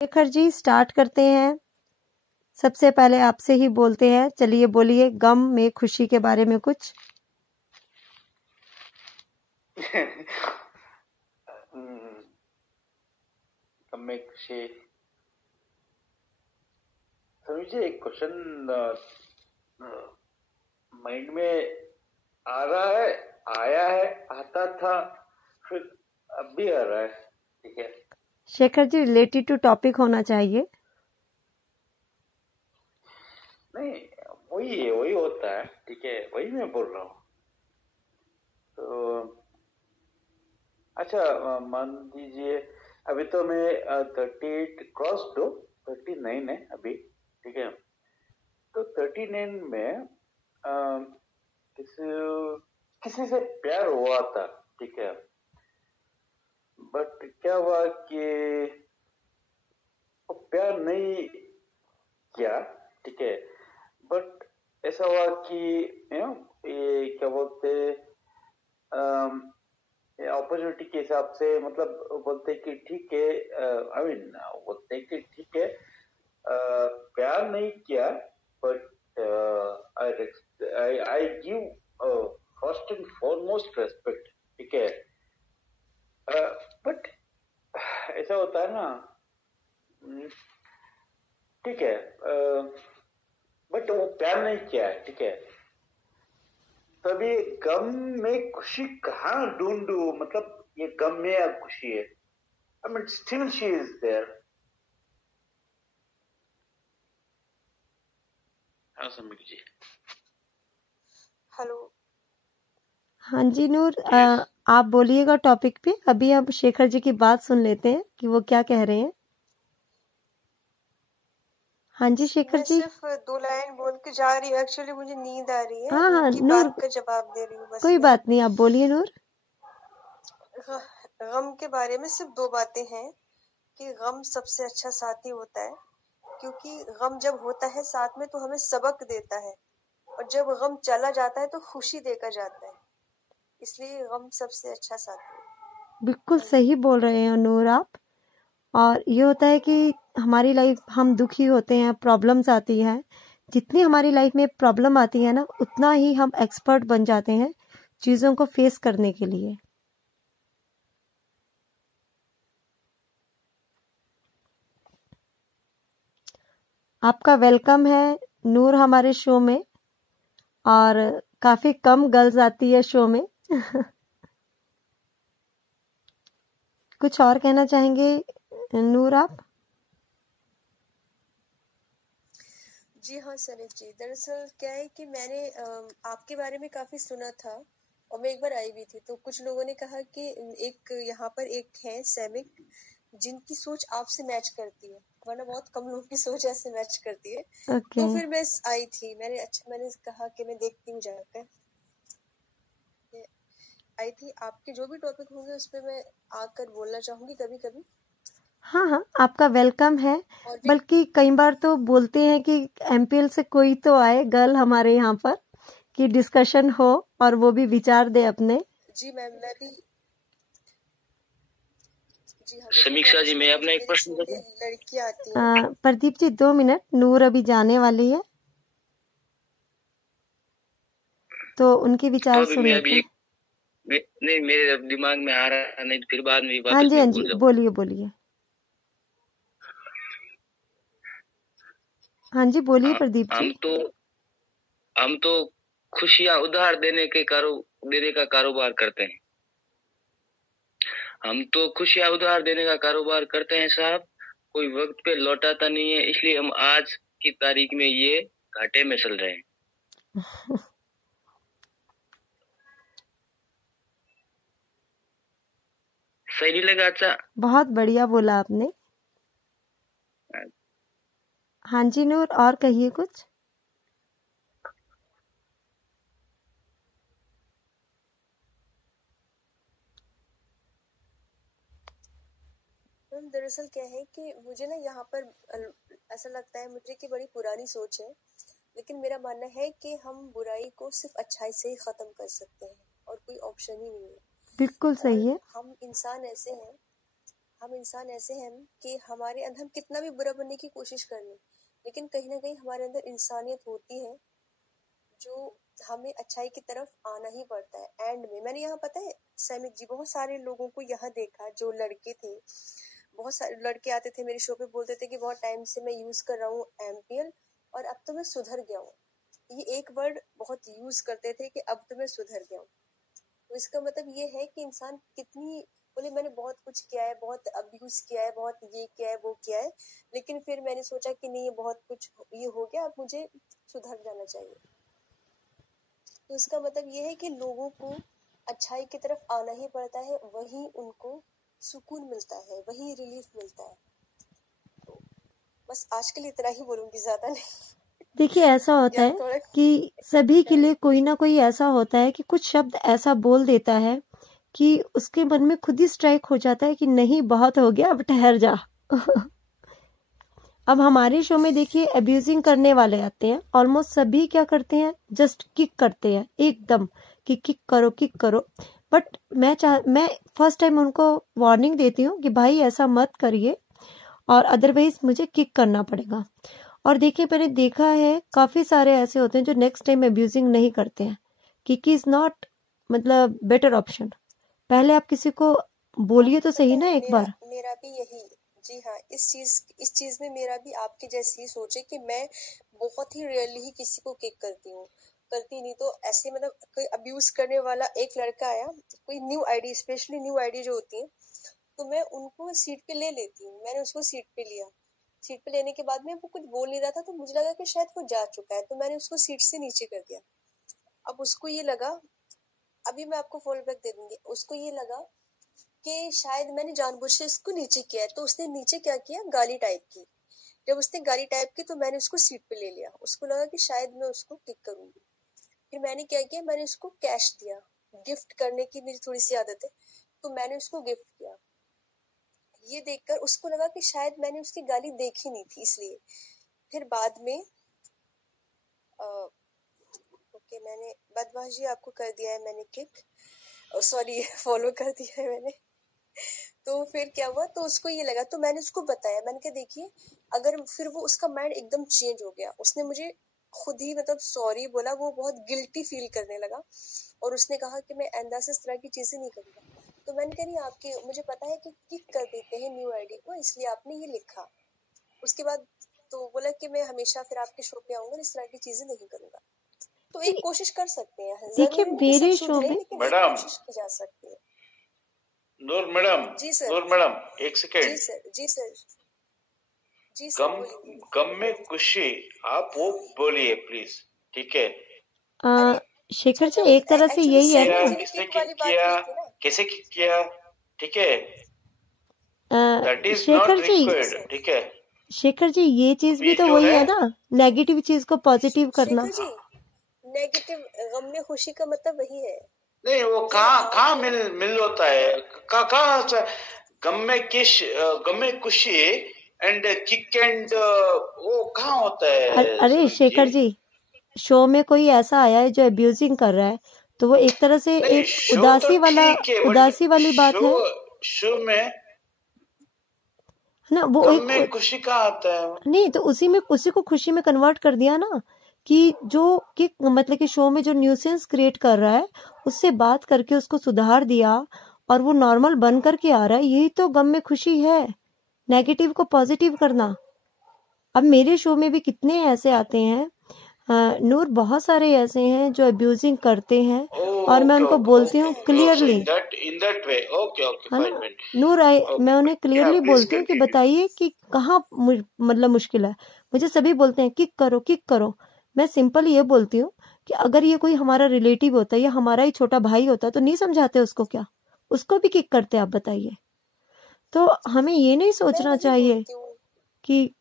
Shekhar ji start करते हैं। सबसे पहले आपसे ही बोलते हैं, चलिए बोलिए गम में खुशी के बारे में कुछ। गम में खुशी, मुझे एक क्वेश्चन माइंड में आ रहा है, आया है, आता था, फिर अब भी आ रहा है। ठीक है Shekhar ji, related to topic होना चाहिए। नहीं, वही होता है। ठीक है, वही मैं बोल रहा हूँ। तो अच्छा, मान लीजिए अभी तो मैं 38 क्रॉस दो, 39 है अभी। ठीक है, तो 39 में किसी से प्यार हुआ था। ठीक है, बट क्या हुआ कि वो प्यार नहीं किया। ठीक है, बट ऐसा हुआ कि ये क्या बोलते, अपॉर्चुनिटी के हिसाब से, मतलब बोलते कि ठीक है, आई मीन बोलते कि ठीक है, प्यार नहीं किया, but I give first and foremost respect. ठीक है, बट ऐसा होता है ना। ठीक है, बट वो प्यार नहीं किया है। ठीक है, तभी गम में खुशी कहाँ ढूंढू, मतलब ये गम में या खुशी है। I mean, still she is there. हाँ समीर जी। हेलो। हाँ जी नूर, Yes. आप बोलिएगा टॉपिक पे। अभी हम शेखर जी की बात सुन लेते हैं कि वो क्या कह रहे हैं। हाँ जी शेखर मैं जी। सिर्फ 2 लाइन बोल के जा रही हूँ, एक्चुअली मुझे नींद आ रही है। हाँ हाँ उनकी नूर, बात का जवाब दे रही हूँ बस कोई मैं। बात नहीं, आप बोलिए नूर। गम के बारे में सिर्फ 2 बातें हैं कि गम सबसे अच्छा साथी होता है, क्योंकि गम जब होता है साथ में तो हमें सबक देता है, और जब गम चला जाता है तो खुशी देकर जाता है। इसलिए गम सबसे अच्छा साथी है। बिल्कुल सही बोल रहे हैं नूर आप। और ये होता है कि हमारी लाइफ, हम दुखी होते हैं, प्रॉब्लम्स आती है, जितनी हमारी लाइफ में प्रॉब्लम आती है ना, उतना ही हम एक्सपर्ट बन जाते हैं चीज़ों को फेस करने के लिए। आपका वेलकम है नूर हमारे शो में, और काफी कम गर्ल्स आती है शो में। कुछ और कहना चाहेंगे नूर आप? जी हाँ सनित जी, दरअसल क्या है कि मैंने आपके बारे में काफी सुना था, और मैं एक बार आई भी थी, तो कुछ लोगों ने कहा कि एक यहाँ पर एक है सैमिक जिनकी सोच आपसे मैच करती है, वरना बहुत कम लोग की सोच ऐसे मैच करती है। ओके। तो फिर मैं आई थी, मैंने कहा कि मैं देखती हूँ जाकर। आई थी, आपके जो भी टॉपिक होंगे उस पर मैं आकर बोलना चाहूंगी कभी कभी। हाँ हाँ, आपका वेलकम है। और बल्कि कई बार तो बोलते हैं कि एमपीएल से कोई तो आए गर्ल हमारे यहाँ पर, कि डिस्कशन हो और वो भी विचार दे अपने। जी मैं भी जी हाँ, समीक्षा जी, मैं अपना एक प्रश्न करूं? लड़कियां आती हैं। प्रदीप जी 2 मिनट, नूर अभी जाने वाली है तो उनके विचार तो सुन मैं लेते अभी हैं। नहीं, मेरे दिमाग में आ रहा नहीं, फिर बाद में हाँ वापस जी मैं हाँ भूल जी, जाऊं। बोलिए बोलिए। हाँ जी बोलिए प्रदीप जी। हम तो खुशियां उधार देने का कारोबार करते हैं। हम तो खुशियां उधार देने का कारोबार करते हैं साहब, कोई वक्त पे लौटाता नहीं है, इसलिए हम आज की तारीख में ये घाटे में चल रहे हैं। सही नहीं लगा? अच्छा, बहुत बढ़िया बोला आपने। हाँ जी नूर, और कहिए कुछ। दरअसल क्या है कि मुझे ना यहाँ पर ऐसा लगता है मुझे कि बड़ी पुरानी सोच है, लेकिन मेरा मानना है कि हम बुराई को सिर्फ अच्छाई से ही खत्म कर सकते हैं, और कोई ऑप्शन ही नहीं है। बिल्कुल सही है। हम इंसान ऐसे हैं, हम इंसान ऐसे हैं कि हमारे अंदर हम कितना भी बुरा बनने की कोशिश कर लें, लेकिन कहीं ना कहीं हमारे अंदर इंसानियत होती है जो हमें अच्छाई की तरफ आना ही पड़ता है। एंड में मैंने यहाँ पता है सैमिक जी, बहुत सारे लोगों को यहाँ देखा जो लड़के थे, बहुत सारे लड़के आते थे मेरे शो पे, बोलते थे कि बहुत टाइम से मैं यूज कर रहा हूँ एमपीएल और अब तो मैं सुधर गया हूँ। ये एक वर्ड बहुत यूज करते थे कि अब तो मैं सुधर गया हूँ। तो इसका मतलब ये है कि इंसान कितनी, बोले मैंने बहुत कुछ किया है, बहुत अब्यूज किया है, बहुत ये किया है, वो किया है, लेकिन फिर मैंने सोचा कि नहीं, ये बहुत कुछ ये हो गया, अब मुझे सुधर जाना चाहिए। तो इसका मतलब ये है कि लोगों को अच्छाई की तरफ आना ही पड़ता है, वहीं उनको सुकून मिलता है, वहीं रिलीफ मिलता है। तो बस आज के लिए इतना ही बोलूंगी, ज्यादा नहीं। देखिए ऐसा होता या है थोड़ा कि सभी के लिए कोई ना कोई ऐसा होता है कि कुछ शब्द ऐसा बोल देता है कि उसके मन में खुद ही स्ट्राइक हो जाता है कि नहीं बहुत हो गया, अब ठहर जा। अब हमारे शो में देखिए अब्यूजिंग करने वाले आते हैं, ऑलमोस्ट सभी क्या करते हैं, जस्ट किक करते हैं एकदम कि किक करो। बट मैं फर्स्ट टाइम उनको वार्निंग देती हूँ कि भाई ऐसा मत करिए और अदरवाइज मुझे किक करना पड़ेगा। और देखिए मैंने देखा है काफी सारे ऐसे होते हैं जो नेक्स्ट टाइम अब्यूजिंग नहीं करते हैं। किक इज नॉट मतलब बेटर ऑप्शन। पहले आप किसी को बोलिए तो सही ना एक बार। मेरा भी यही, जी हाँ, इस चीज में मेरा भी आपकी जैसी ही सोच है कि मैं बहुत ही रेयरली ही किसी को किक करती हूँ, करती नहीं तो ऐसे मतलब कोई अब्यूज करने वाला एक लड़का आया, कोई new ID, specially new ID जो होती है, तो मैं उनको सीट पे ले लेती हूँ। मैंने उसको सीट पे लिया, सीट पे लेने के बाद में वो कुछ बोल नहीं रहा था, तो मुझे लगा कि शायद वो जा चुका है, तो मैंने उसको सीट से नीचे कर दिया। अब उसको ये लगा, अभी मैं आपको फॉलो बैक दे दूंगी, उसको ये लगा कि शायद मैंने जानबूझ से इसको नीचे किया है, तो उसने नीचे क्या किया, गाली टाइप की। जब उसने गाली टाइप की तो मैंने उसको सीट पे ले लिया, उसको लगा कि शायद मैं उसको किक करूंगी। फिर मैंने क्या किया, मैंने उसको कैश दिया, गिफ्ट करने की मेरी थोड़ी सी आदत है, तो मैंने उसको गिफ्ट किया। ये देखकर उसको लगा कि शायद मैंने उसकी गाली देखी नहीं थी, इसलिए फिर बाद में ओके मैंने बदमाशी आपको कर दिया है, मैंने किक, सॉरी फॉलो कर दिया है मैंने। तो फिर क्या हुआ, तो उसको ये लगा, तो मैंने उसको बताया, मैंने कहा देखिए अगर, फिर वो उसका माइंड एकदम चेंज हो गया, उसने मुझे खुद ही मतलब सॉरी बोला, वो बहुत गिल्टी फील करने लगा और उसने कहा कि मैं आइंदा से इस तरह की चीजें नहीं करूंगा। तो मैंने कहा नहीं, आपके मुझे पता है कि किक कर देते हैं न्यू आईडी को, इसलिए आपने ये लिखा। उसके बाद तो बोला कि मैं हमेशा फिर आपके शो पे आऊंगा, इस तरह की चीजें नहीं करूंगा। तो एक कोशिश कर सकते हैं, देखिए जरूरी नहीं कि सब मेरे शो सुधरे, में लेकिन एक मैडम, कोशिश की जा सकती है। नूर मैडम, जी सर, नूर मैडम एक जी सेकेंड। सर, जी सर, जी सर, गम बोलिए। गम में खुशी, आप वो बोलिए प्लीज, ठीक है। अरे शेखर जी तो एक तरह से एक्चुअली यही है किया, ना, जी ने किसने किक किक वाली बात किया, की थी ना। कैसे किक किया, ठीक है, that is Shekhar not ji required, ठीक है। शेखर जी ये चीज भी अभी तो जो वही है, है ना, नेगेटिव चीज को पॉजिटिव करना। शेखर जी, नेगेटिव गम में खुशी का मतलब वही है नहीं वो कि कहाँ कहाँ आप, मिल होता है, कहाँ गम में खुशी एंड किक एंड वो कहाँ होता है अरे समीप जी? शेखर जी, शो में कोई ऐसा आया है जो अब्यूजिंग कर रहा है, तो वो एक तरह से नहीं एक शो तो ठीक है, बट उदासी वाली बात है शो में ना, वो गम एक में खुशी कहाँ आता है? नहीं तो उसी को खुशी में कन्वर्ट कर दिया ना, कि जो कि मतलब कि शो में जो न्यूसेंस क्रिएट कर रहा है उससे बात करके उसको सुधार दिया और वो नॉर्मल बन करके आ रहा है, यही तो गम में खुशी है, नेगेटिव को पॉजिटिव करना। अब मेरे शो में भी कितने ऐसे आते हैं, नूर, बहुत सारे ऐसे हैं जो अब्यूजिंग करते हैं और मैं उनको बोलती हूँ clearly, in that way, okay है फाइन ना फाइन, नूर, मैं उन्हें क्लियरली प्लीज बोलती हूँ कि कंटिन्यू। बताइए कि कहाँ मतलब मुश्किल है। मुझे सभी बोलते हैं किक करो, मैं सिंपल ये बोलती हूँ कि अगर ये कोई हमारा रिलेटिव होता है या हमारा ही छोटा भाई होता तो नहीं समझाते उसको, क्या उसको भी किक करते, आप बताइए। तो हमें ये नहीं सोचना चाहिए कि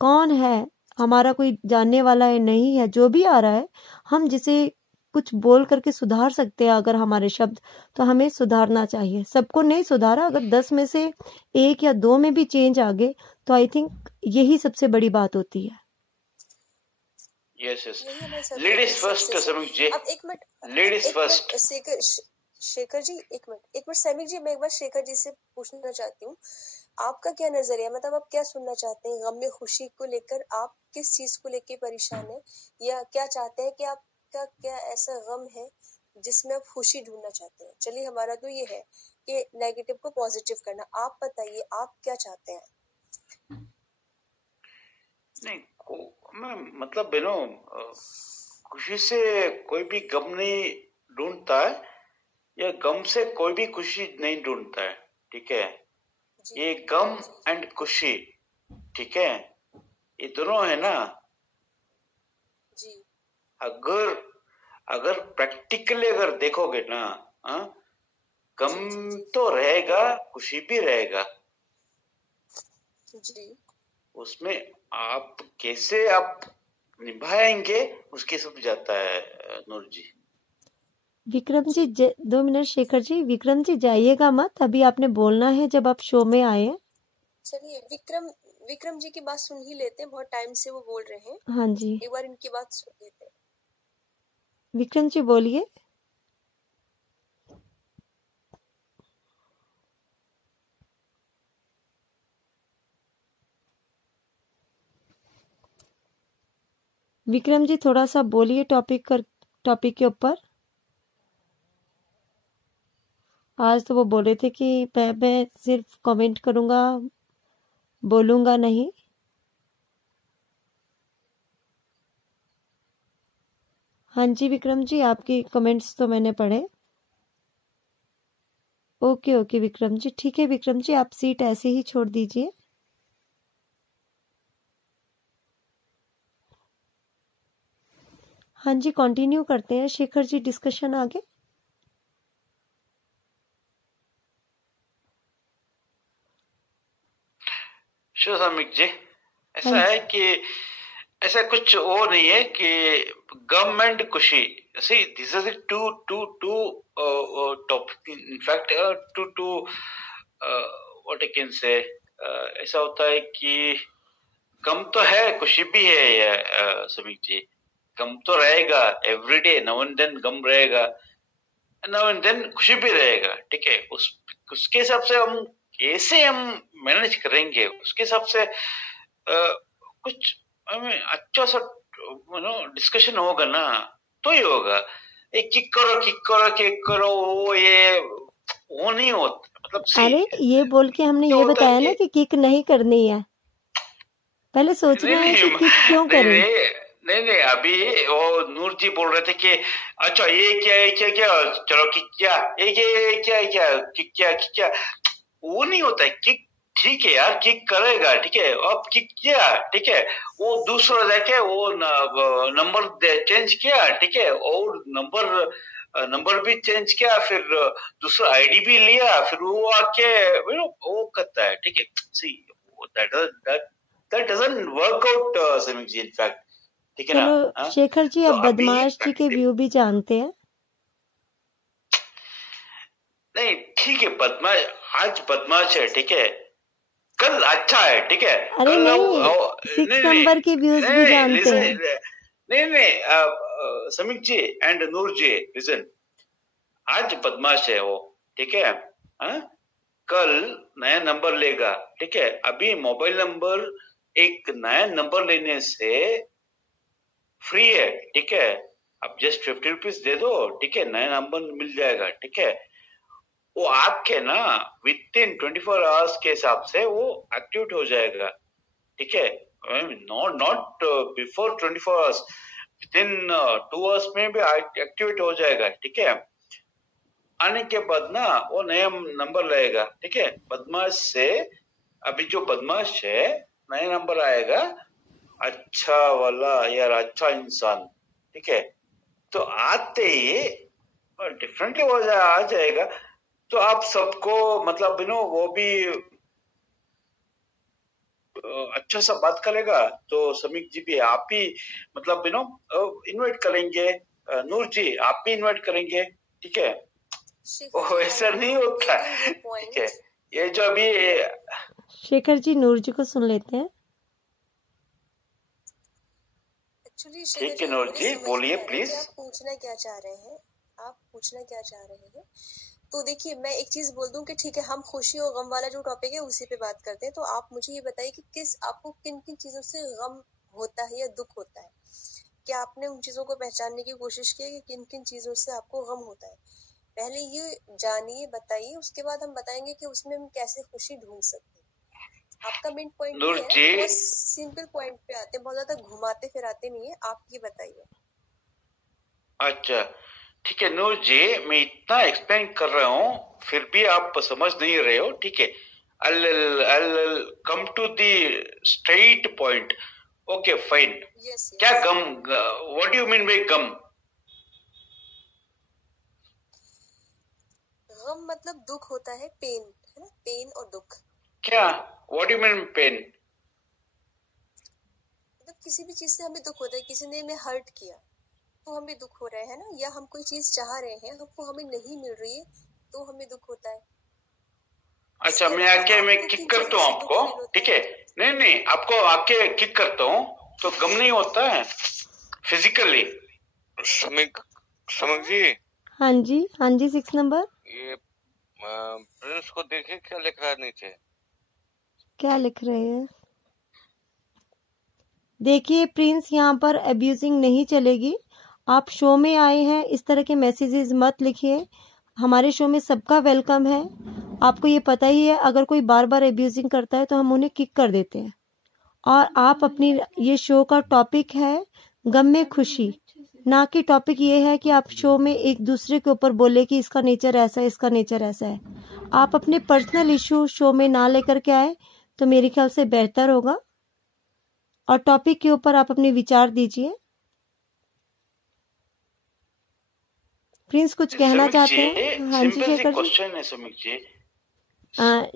कौन है, हमारा कोई जानने वाला है नहीं है, जो भी आ रहा है हम जिसे कुछ बोल करके सुधार सकते हैं अगर हमारे शब्द, तो हमें सुधारना चाहिए। सबको नहीं सुधारा, अगर 10 में से 1 या 2 में भी चेंज आ गए तो आई थिंक यही सबसे बड़ी बात होती है। यस लेडीज फर्स्ट समीप जी, अब एक minute ladies first. Shekhar ji एक मिनट सैमिक जी, मैं एक बार शेखर जी से पूछना चाहती हूँ, आपका क्या नजरिया, मतलब आप क्या सुनना चाहते हैं गम में खुशी को लेकर? आप किस चीज को लेकर परेशान है, या क्या चाहते हैं कि आपका क्या ऐसा गम है जिसमें आप खुशी ढूंढना चाहते हैं? चलिए, हमारा तो ये है कि नेगेटिव को पॉजिटिव करना। आप बताइए, आप क्या चाहते हैं? नहीं मैं मतलब खुशी से कोई भी गम नहीं ढूंढता है, या गम से कोई भी खुशी नहीं ढूंढता है, ठीक है। ये गम एंड खुशी, ठीक है, ये दोनों है ना जी। अगर प्रैक्टिकली अगर देखोगे ना, गम तो रहेगा, खुशी भी रहेगा जी। उसमें। आप कैसे आप निभाएंगे उसके सब जाता है नूर जी। विक्रम जी 2 मिनट। शेखर जी, विक्रम जी जाइएगा मत, अभी आपने बोलना है जब आप शो में आए हैं। चलिए, विक्रम जी की बात सुन ही लेते हैं, बहुत टाइम से वो बोल रहे हैं। हाँ जी, एक बार इनकी बात सुन लेते हैं। विक्रम जी बोलिए। विक्रम जी थोड़ा सा बोलिए टॉपिक के ऊपर। आज तो वो बोले थे कि मैं सिर्फ कमेंट करूंगा, बोलूंगा नहीं। हाँ जी विक्रम जी, आपकी कमेंट्स तो मैंने पढ़े। ओके विक्रम जी, ठीक है विक्रम जी, आप सीट ऐसे ही छोड़ दीजिए। हाँ जी, कंटिन्यू करते हैं शेखर जी डिस्कशन आगे। समीक जी, ऐसा है कि ऐसा कुछ वो नहीं है कि गम एंड खुशी, see this is two topic, in fact to what I can say, ऐसा होता है कि गम तो है, खुशी भी है ये समीक जी। गम तो रहेगा एवरीडे, नाउ एंड देन गम रहेगा, नाउ एंड देन खुशी भी रहेगा, ठीक है। उसके हिसाब से हम कैसे हम मैनेज करेंगे, उसके हिसाब से कुछ अच्छा सा डिस्कशन होगा ना, तो ही होगा। किक करो वो ये वो नहीं होता, मतलब अरे ये बोल के हमने ये बताया ना कि किक नहीं करनी है, पहले सोचना है कि किक क्यों करें। नहीं, अभी वो नूर जी बोल रहे थे कि अच्छा ये क्या चलो किक क्या, ये क्या किक क्या, वो नहीं होता है किक। ठीक है यार, किक करेगा, ठीक है, अब किक किया, ठीक है, वो दूसरा जाके वो नंबर चेंज किया, ठीक है, और नंबर भी चेंज किया, फिर दूसरा आईडी भी लिया, फिर वो आके वो करता है, ठीक है। See that doesn't work out, Samik ji, in fact, ठीक है ना। चलो शेखर जी, अब बदमाश जी के व्यू भी जानते हैं। नहीं ठीक है, बदमाश आज बदमाश है, ठीक है, कल अच्छा है, ठीक है। अरे नहीं, 6 नंबर के व्यूज भी जानते हैं। नहीं समीक जी एंड नूर जी, लिसन, आज बदमाश है वो, ठीक है, कल नया नंबर लेगा, ठीक है। अभी मोबाइल नंबर एक नया नंबर लेने से फ्री है, ठीक है, अब जस्ट 50 रुपीज दे दो, ठीक है, नया नंबर मिल जाएगा, ठीक है। वो आपके ना विद इन 24 आवर्स के हिसाब से वो एक्टिवेट हो जाएगा, ठीक है, not before 24 hours, with in 2 hours में भी एक्टिवेट हो जाएगा, ठीक है। आने के बाद ना वो नया नंबर लाएगा, ठीक है, बदमाश से। अभी जो बदमाश है, नया नंबर आएगा, अच्छा वाला यार, अच्छा इंसान, ठीक है, तो आते ही डिफरेंटली आ जाएगा। तो आप सबको मतलब वो भी अच्छा सा बात करेगा, तो समीक जी भी आप ही मतलब इनवाइट करेंगे, नूर जी आप भी इनवाइट करेंगे, ठीक है। वो ऐसा नहीं होता, ठीक है। ये जो अभी शेखर जी, नूर जी को सुन लेते हैं। एक्चुअली ठीक है नूर जी, बोलिए प्लीज। आप पूछना क्या चाह रहे हैं? आप पूछना क्या चाह रहे हैं? तो देखिए, मैं एक चीज बोल दूं कि ठीक है, हम खुशी और गम वाला जो टॉपिक है उसी पे बात करते हैं। तो आप मुझे ये बताइए कि आपको किन किन चीजों से गम होता है या दुख होता है? क्या आपने उन चीजों को पहचानने की कोशिश की है कि किन किन चीजों से आपको गम होता है? पहले ये जानिए, बताइए, उसके बाद हम बताएंगे कि उसमें हम कैसे खुशी ढूंढ सकते हैं। आपका मेन पॉइंट नूर ये है, जी, बहुत सिंपल पॉइंट पे आते हैं, बहुत ज्यादा घुमाते फिराते नहीं है। आप ये बताइए। अच्छा ठीक है नूर जी, मैं इतना एक्सप्लेन कर रहा हूँ फिर भी आप समझ नहीं रहे हो। ठीक है, I'll come to the straight point. Okay, fine. Yes क्या यस। गम? What do you mean by गम? गम मतलब दुख होता है, पेन है ना, पेन और दुख। क्या? What do you mean pain? मतलब किसी भी चीज से हमें दुख होता है, किसी ने हमें हर्ट किया तो हमें दुख हो रहा है ना, या हम कोई चीज चाह रहे हैं, हमको हमें नहीं मिल रही है तो हमें दुख होता है। अच्छा, इसके मैं अलावा आके मैं आपको किक किन करता चीजों हूँ से दुख आपको। फील होता ठीक है, नहीं नहीं, आपको आके किक करता हूँ तो गम नहीं होता है फिजिकली। समझ जी, हाँ जी, हाँ जी, 6 नंबर। ये प्रिंस को देखिए क्या लिख रहा है नीचे। क्या लिख रहे हैं? देखिए प्रिंस, यहाँ पर अब्यूजिंग नहीं चलेगी। आप शो में आए हैं, इस तरह के मैसेजेस मत लिखिए। हमारे शो में सबका वेलकम है। आपको ये पता ही है, अगर कोई बार बार अब्यूजिंग करता है तो हम उन्हें किक कर देते हैं। और आप अपनी, ये शो का टॉपिक है गम में खुशी, ना कि टॉपिक ये है कि आप शो में एक दूसरे के ऊपर बोले कि इसका नेचर ऐसा है, इसका नेचर ऐसा है। आप अपने पर्सनल इशू शो में ना लेकर के आए तो मेरे ख्याल से बेहतर होगा। और टॉपिक के ऊपर आप अपने विचार दीजिए। प्रिंस कुछ कहना चाहते हैं? हाँ जी सिंपल सी शेखर जी। क्वेश्चन है समीक जी,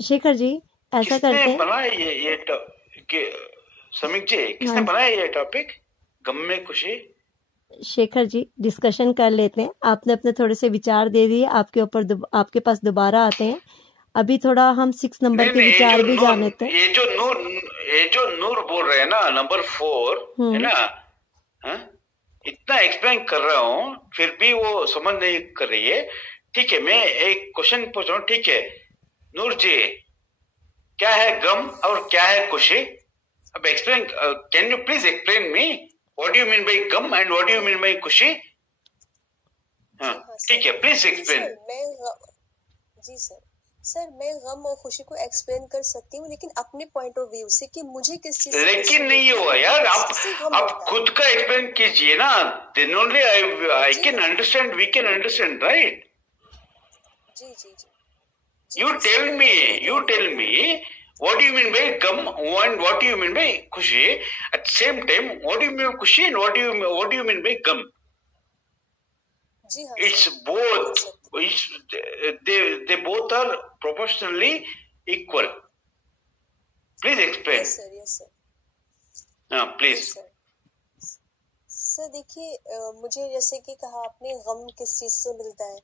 शेखर जी ऐसा करते किसने हैं। बनाया ये समीक जी, किसने हाँ जी। बनाया ये टॉपिक गम में खुशी? शेखर जी डिस्कशन कर लेते हैं। आपने अपने थोड़े से विचार दे दिए, आपके पास दोबारा आते हैं। अभी थोड़ा हम 6 नंबर नहीं के नहीं, विचार भी जान लेते हैं। ये जो नूर बोल रहे हैं ना, नंबर 4 है ना, हाँ? इतना एक्सप्लेन कर रहा हूँ फिर भी वो समझ नहीं कर रही है। ठीक है, मैं एक क्वेश्चन पूछ रहा हूँ। ठीक है नूर जी, क्या है गम और क्या है खुशी? अब explain, can you please explain me what do you mean by गम and what do you mean by खुशी? हाँ ठीक है, प्लीज एक्सप्लेन। जी सर, मैं गम और खुशी को एक्सप्लेन कर सकती हूँ, लेकिन अपने पॉइंट ऑफ व्यू से कि मुझे किस चीज से लेकिन नहीं हुआ यार, आप खुद का एक्सप्लेन कीजिए ना, then only I can understand, we can understand, right? जी जी जी। You tell me what do you mean by gum and what do you mean by खुशी? At the same time, what do you mean by खुशी and what do you mean by gum? जी हाँ, It's both. They both are proportionally equal. Please explain. Yes sir. Please. Sir देखिए, मुझे जैसे कि कहा आपने, गम किस चीज से मिलता है,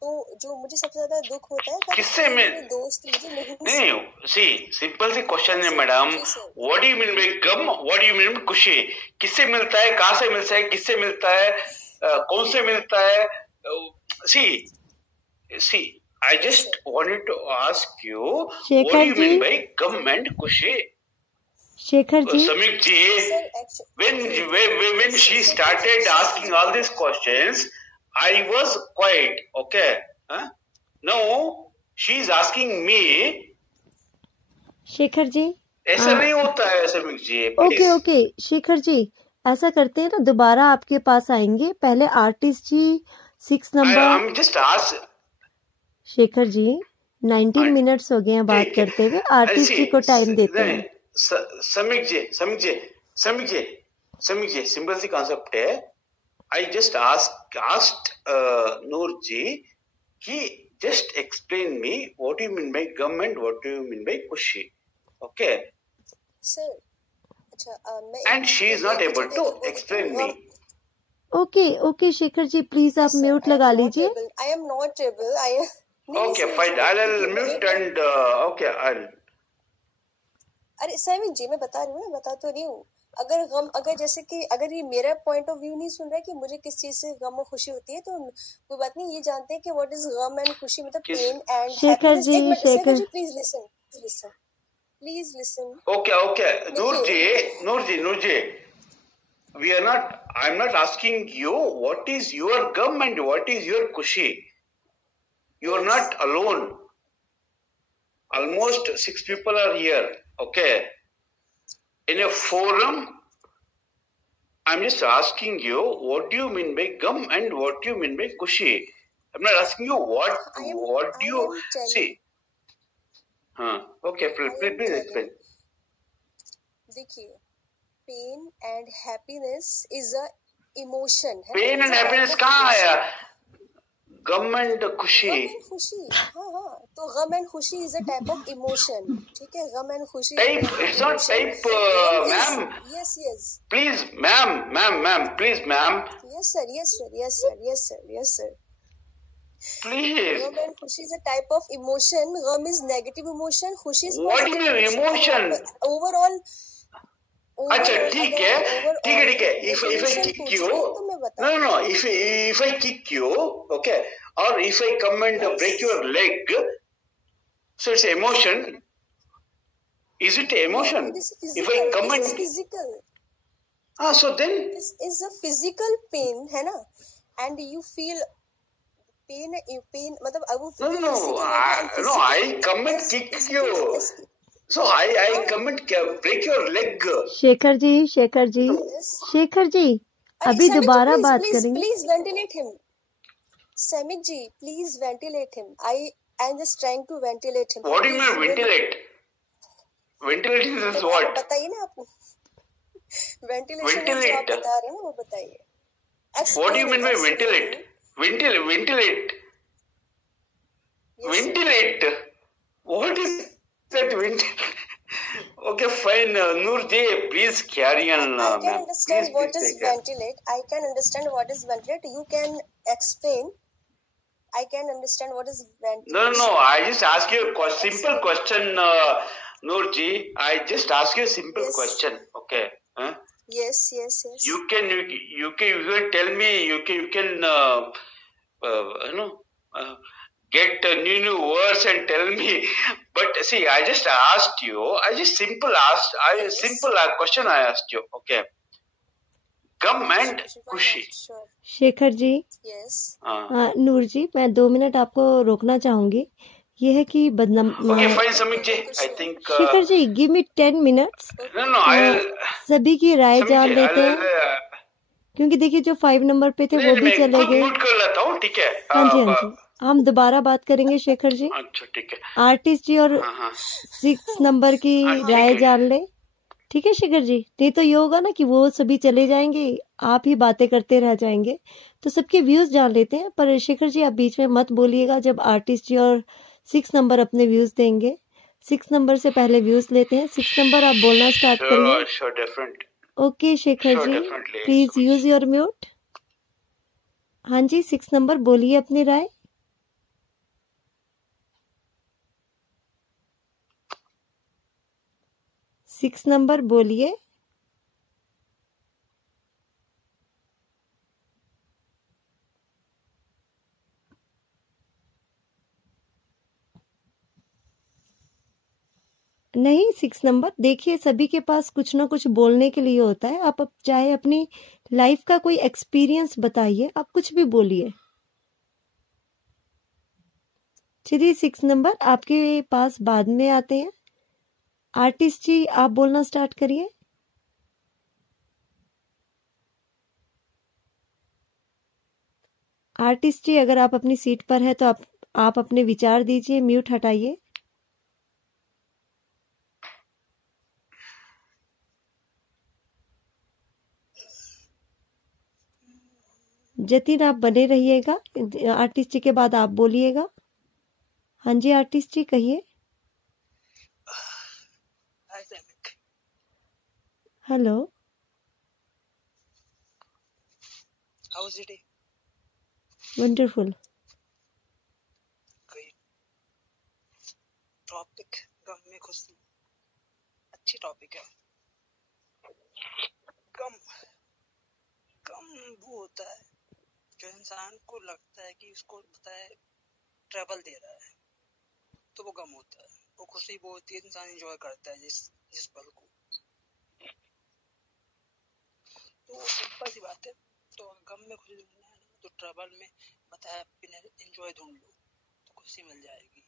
तो जो मुझे सबसे ज्यादा दुख होता है किससे मेरे दोस्त मुझे नहीं सी सिंपल सी क्वेश्चन है madam, what do you mean by गम, what do you mean by खुशी? किससे मिलता है, कहां से मिलता है, किससे मिलता है, कौन से मिलता है? सी I just wanted to ask you what do you mean by gum and खुशी? शेखर जी, समीक जी, when she started asking all these questions, I was quiet, okay? Now she is asking me. Shekhar ji ऐसा नहीं होता है समीक जी। ओके शेखर जी, ऐसा करते हैं ना, दोबारा आपके पास आएंगे। पहले आर्टिस्ट जी 6 number. I'm just ask. Shekhar ji 19 minutes हो गए हैं बात करते हुए, आर्टिस्ट जी को टाइम देते हैं। समीक जी सिंपल सी कॉन्सेप्ट है। I just asked Noor ji कि just explain me what do you mean by gum and what do you mean by खुशी, okay? Sir, अच्छा, and she is not able to explain me. Okay Shekhar ji, please आप mute लगा लीजिए। I am not able. Okay, fine. I'll mute and okay, अरे सैमिक जी, मैं बता रही हूँ ना, बता तो रही हूँ। अगर गम, अगर जैसे कि अगर ये मेरा पॉइंट ऑफ व्यू नहीं सुन रहा है कि मुझे किस चीज से गम और खुशी होती है, तो कोई बात नहीं, ये जानते हैं कि व्हाट इज गम एंड खुशी, मतलब किस पेन एंड शेखर हैप्पीनेस। एक जी, minute Shekhar Shekhar ji, please listen, please listen. Okay okay देखिए, Noor ji we are not I'm not asking you what is your gum and what is your kushi. You are yes not alone. Almost 6 people are here, okay, in a yes, forum. I'm just asking you what do you mean by gum and what do you mean by kushi. I'm not asking you what do I you am see. telling, Okay, I am please explain. telling, देखिए, pain and happiness is a emotion, है ना, pain is and a type happiness of कहाँ आया? Emotion. Gum and खुशी. गम and खुशी, हाँ, तो गम एंड खुशी is a type of emotion, ठीक है, गम एंड खुशी is a Type, type of it's not emotion. type, गम is, ma'am. Yes yes, Please, ma'am, please, ma'am. Yes sir, yes sir, yes sir, yes sir, yes sir. Please. गम and खुशी is a type of emotion. गम is negative emotion, खुशी is What do positive you mean emotion. emotion? अगर overall अच्छा overall ठीक अगर है, आप ओवरऑल ठीक है. If I डेफिनेशन kick पूछ you, रहे हैं तो मैं बता no, रही हूँ। if I kick you, okay, or if I come and break your leg, so it's emotion. Is it emotion? This If I physical, come this is and physical, so then this is a physical pain, है ना, and you feel pain, pain मतलब अब वो no, physical हो गया and I physical come and as kick is you. So I हाँ come and break your leg. Shekhar ji, Shekhar ji, yes. Shekhar ji, अरे अभी सैमिक जी, दोबारा प्लीज बात प्लीज करेंगे। Please ventilate him. सैमिक ji, please ventilate him. I am just trying to ventilate him. What do you mean ventilate? Ventilation is तो आप what? बताइए ना, आप वेंटिलेशन जो आप Ventilate. बता रहे हैं ना, वो बताइए। What do you mean by ventilate? Ventilate. Yes, sir. Ventilate. What is that ventilate? Okay, fine. Noorji, please carry on, I can ma'am. understand what Please is take care. ventilate. I can understand what is ventilate. You can explain. I can understand what is ventilation. No. I just ask you a simple question, Noorji. I just ask you a simple Yes. question. Okay. Huh? Yes. You can tell me. You can you know get new words and tell me. But see, I just asked you. I just simple question I asked you. Okay. Gum and kushi. Sure. Shekhar ji, Yes. नूर जी, मैं 2 minute आपको रोकना चाहूंगी। ये है कि बदनाम Okay, fine, Samik ji. I think. Shekhar ji, give me 10 minutes. No. I'll. सभी की राय Samik जान ji, लेते हैं, क्योंकि देखिए जो 5 नंबर पे थे वो भी मैं चले खुद गए। म्यूट कर लेता हूँ, ठीक है? हाँ जी, हम दोबारा बात करेंगे शेखर जी। अच्छा, ठीक है। आर्टिस्ट जी और हाँ। 6 नंबर की ठीक राय है। जान ले, ठीक है शेखर जी? नहीं तो ये होगा ना कि वो सभी चले जाएंगे, आप ही बातें करते रह जाएंगे। तो सबके व्यूज जान लेते हैं, पर शेखर जी आप बीच में मत बोलिएगा जब आर्टिस्ट जी और 6 नंबर अपने व्यूज देंगे। 6 नंबर से पहले व्यूज लेते हैं। 6 नंबर आप बोलना स्टार्ट करिए। Sure, definitely. Okay Shekhar Sure, जी, definitely. Please use your mute. हाँ जी, 6 नंबर बोलिए अपनी राय। सिक्स नंबर बोलिए। नहीं 6 नंबर, देखिए सभी के पास कुछ ना कुछ बोलने के लिए होता है। आप चाहे अपनी लाइफ का कोई एक्सपीरियंस बताइए, आप कुछ भी बोलिए। चलिए 6 नंबर आपके पास बाद में आते हैं। आर्टिस्ट जी आप बोलना स्टार्ट करिए। आर्टिस्ट जी अगर आप अपनी सीट पर है तो आप अपने विचार दीजिए, म्यूट हटाइए। जतिन आप बने रहिएगा, आर्टिस्ट जी के बाद आप बोलिएगा। हाँ जी आर्टिस्ट जी कहिए। Hello, How was your day? Wonderful. Great. Topic गम में खुशी, अच्छी टॉपिक है। गम गम वो होता है जो इंसान को लगता है कि उसको पता है ट्रबल दे रहा है, तो वो गम होता है। वो खुशी वो होती है, इंसान एंजॉय करता है जिस पल को। तो सिंपल सी बात है। तो गम में खुशी ढूंढना है ना, तो ट्रबल में पता है एंजॉय ढूंढ लो तो खुशी मिल जाएगी।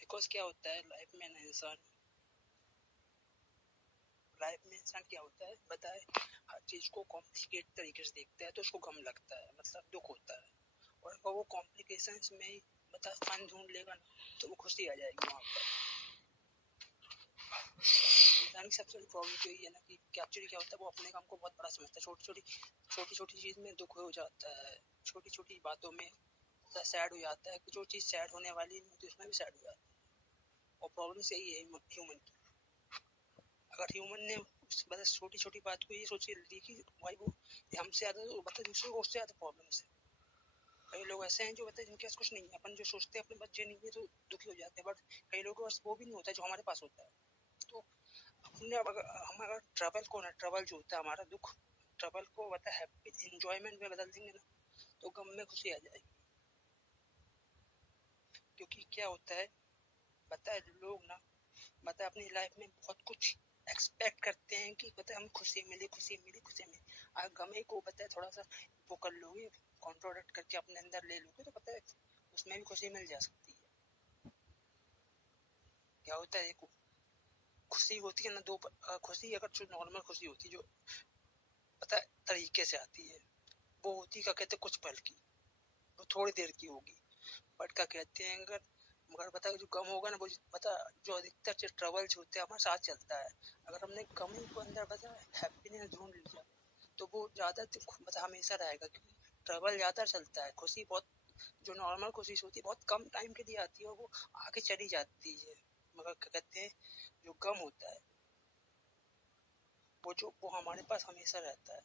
बिकॉज क्या होता है लाइफ में इंसान क्या होता है बताए, हर चीज को कॉम्प्लिकेट तरीके से देखता है तो उसको गम लगता है, मतलब दुख होता है। और अगर वो कॉम्प्लिकेशंस में ही बता फन ढूंढ लेगा ना तो वो खुशी आ जाएगी वहां पर। इंसान की सबसे बड़ी प्रॉब्लम तो यही है ना कि एक्चुअली क्या होता है, वो अपने काम को बहुत बड़ा समझता है। छोटी छोटी चीज में दुख हो जाता है, छोटी छोटी बातों में सैड हो जाता है। जो चीज सैड होने वाली नहीं होती उसमें भी सैड हो जाता है। और प्रॉब्लम से यही है ह्यूमन की। अगर ह्यूमन ने बस छोटी छोटी बात को ये सोच ली कि भाई वो हमसे ज्यादा बता दूसरे को उससे ज्यादा प्रॉब्लम है। कई लोग ऐसे हैं जो बताए जिनके पास कुछ नहीं है, अपन जो सोचते हैं अपने बच्चे नहीं है तो दुखी हो जाते हैं, बट कई लोगों के पास वो भी नहीं होता जो हमारे पास होता है। तो अपने हम अगर ट्रबल जो होता है हमारा दुख, ट्रबल को बता हैप्पी एंजॉयमेंट में बदल देंगे ना तो गम में खुशी आ जाएगी। क्योंकि क्या होता है बता लोग ना बता अपनी लाइफ में बहुत कुछ एक्सपेक्ट करते हैं कि पता हम खुशी मिले। अगर गमे को पता है थोड़ा सा वो कर लोगे, कॉन्ट्रोडक्ट करके अपने अंदर ले लोगे तो पता है उसमें भी खुशी मिल जा सकती है। क्या होता है देखो, खुशी होती है ना दो खुशी अगर जो नॉर्मल खुशी होती है जो पता है तरीके से आती है, वो होती क्या कहते कुछ पल की, वो थोड़ी देर की होगी। बट क्या कहते हैं मगर पता जो गम होगा ना वो पता जो अधिकतर ट्रबल्स होते हैं हमारे साथ चलता है। अगर हमने गम को अंदर पता हैप्पीनेस ढूंढ लिया तो वो ज्यादा पता हमेशा रहेगा। क्योंकि ट्रबल ज्यादा चलता है, खुशी बहुत जो नॉर्मल खुशी होती है बहुत कम टाइम के लिए आती है और वो आगे चली जाती है। मगर क्या कहते हैं जो गम होता है वो हमारे पास हमेशा रहता है।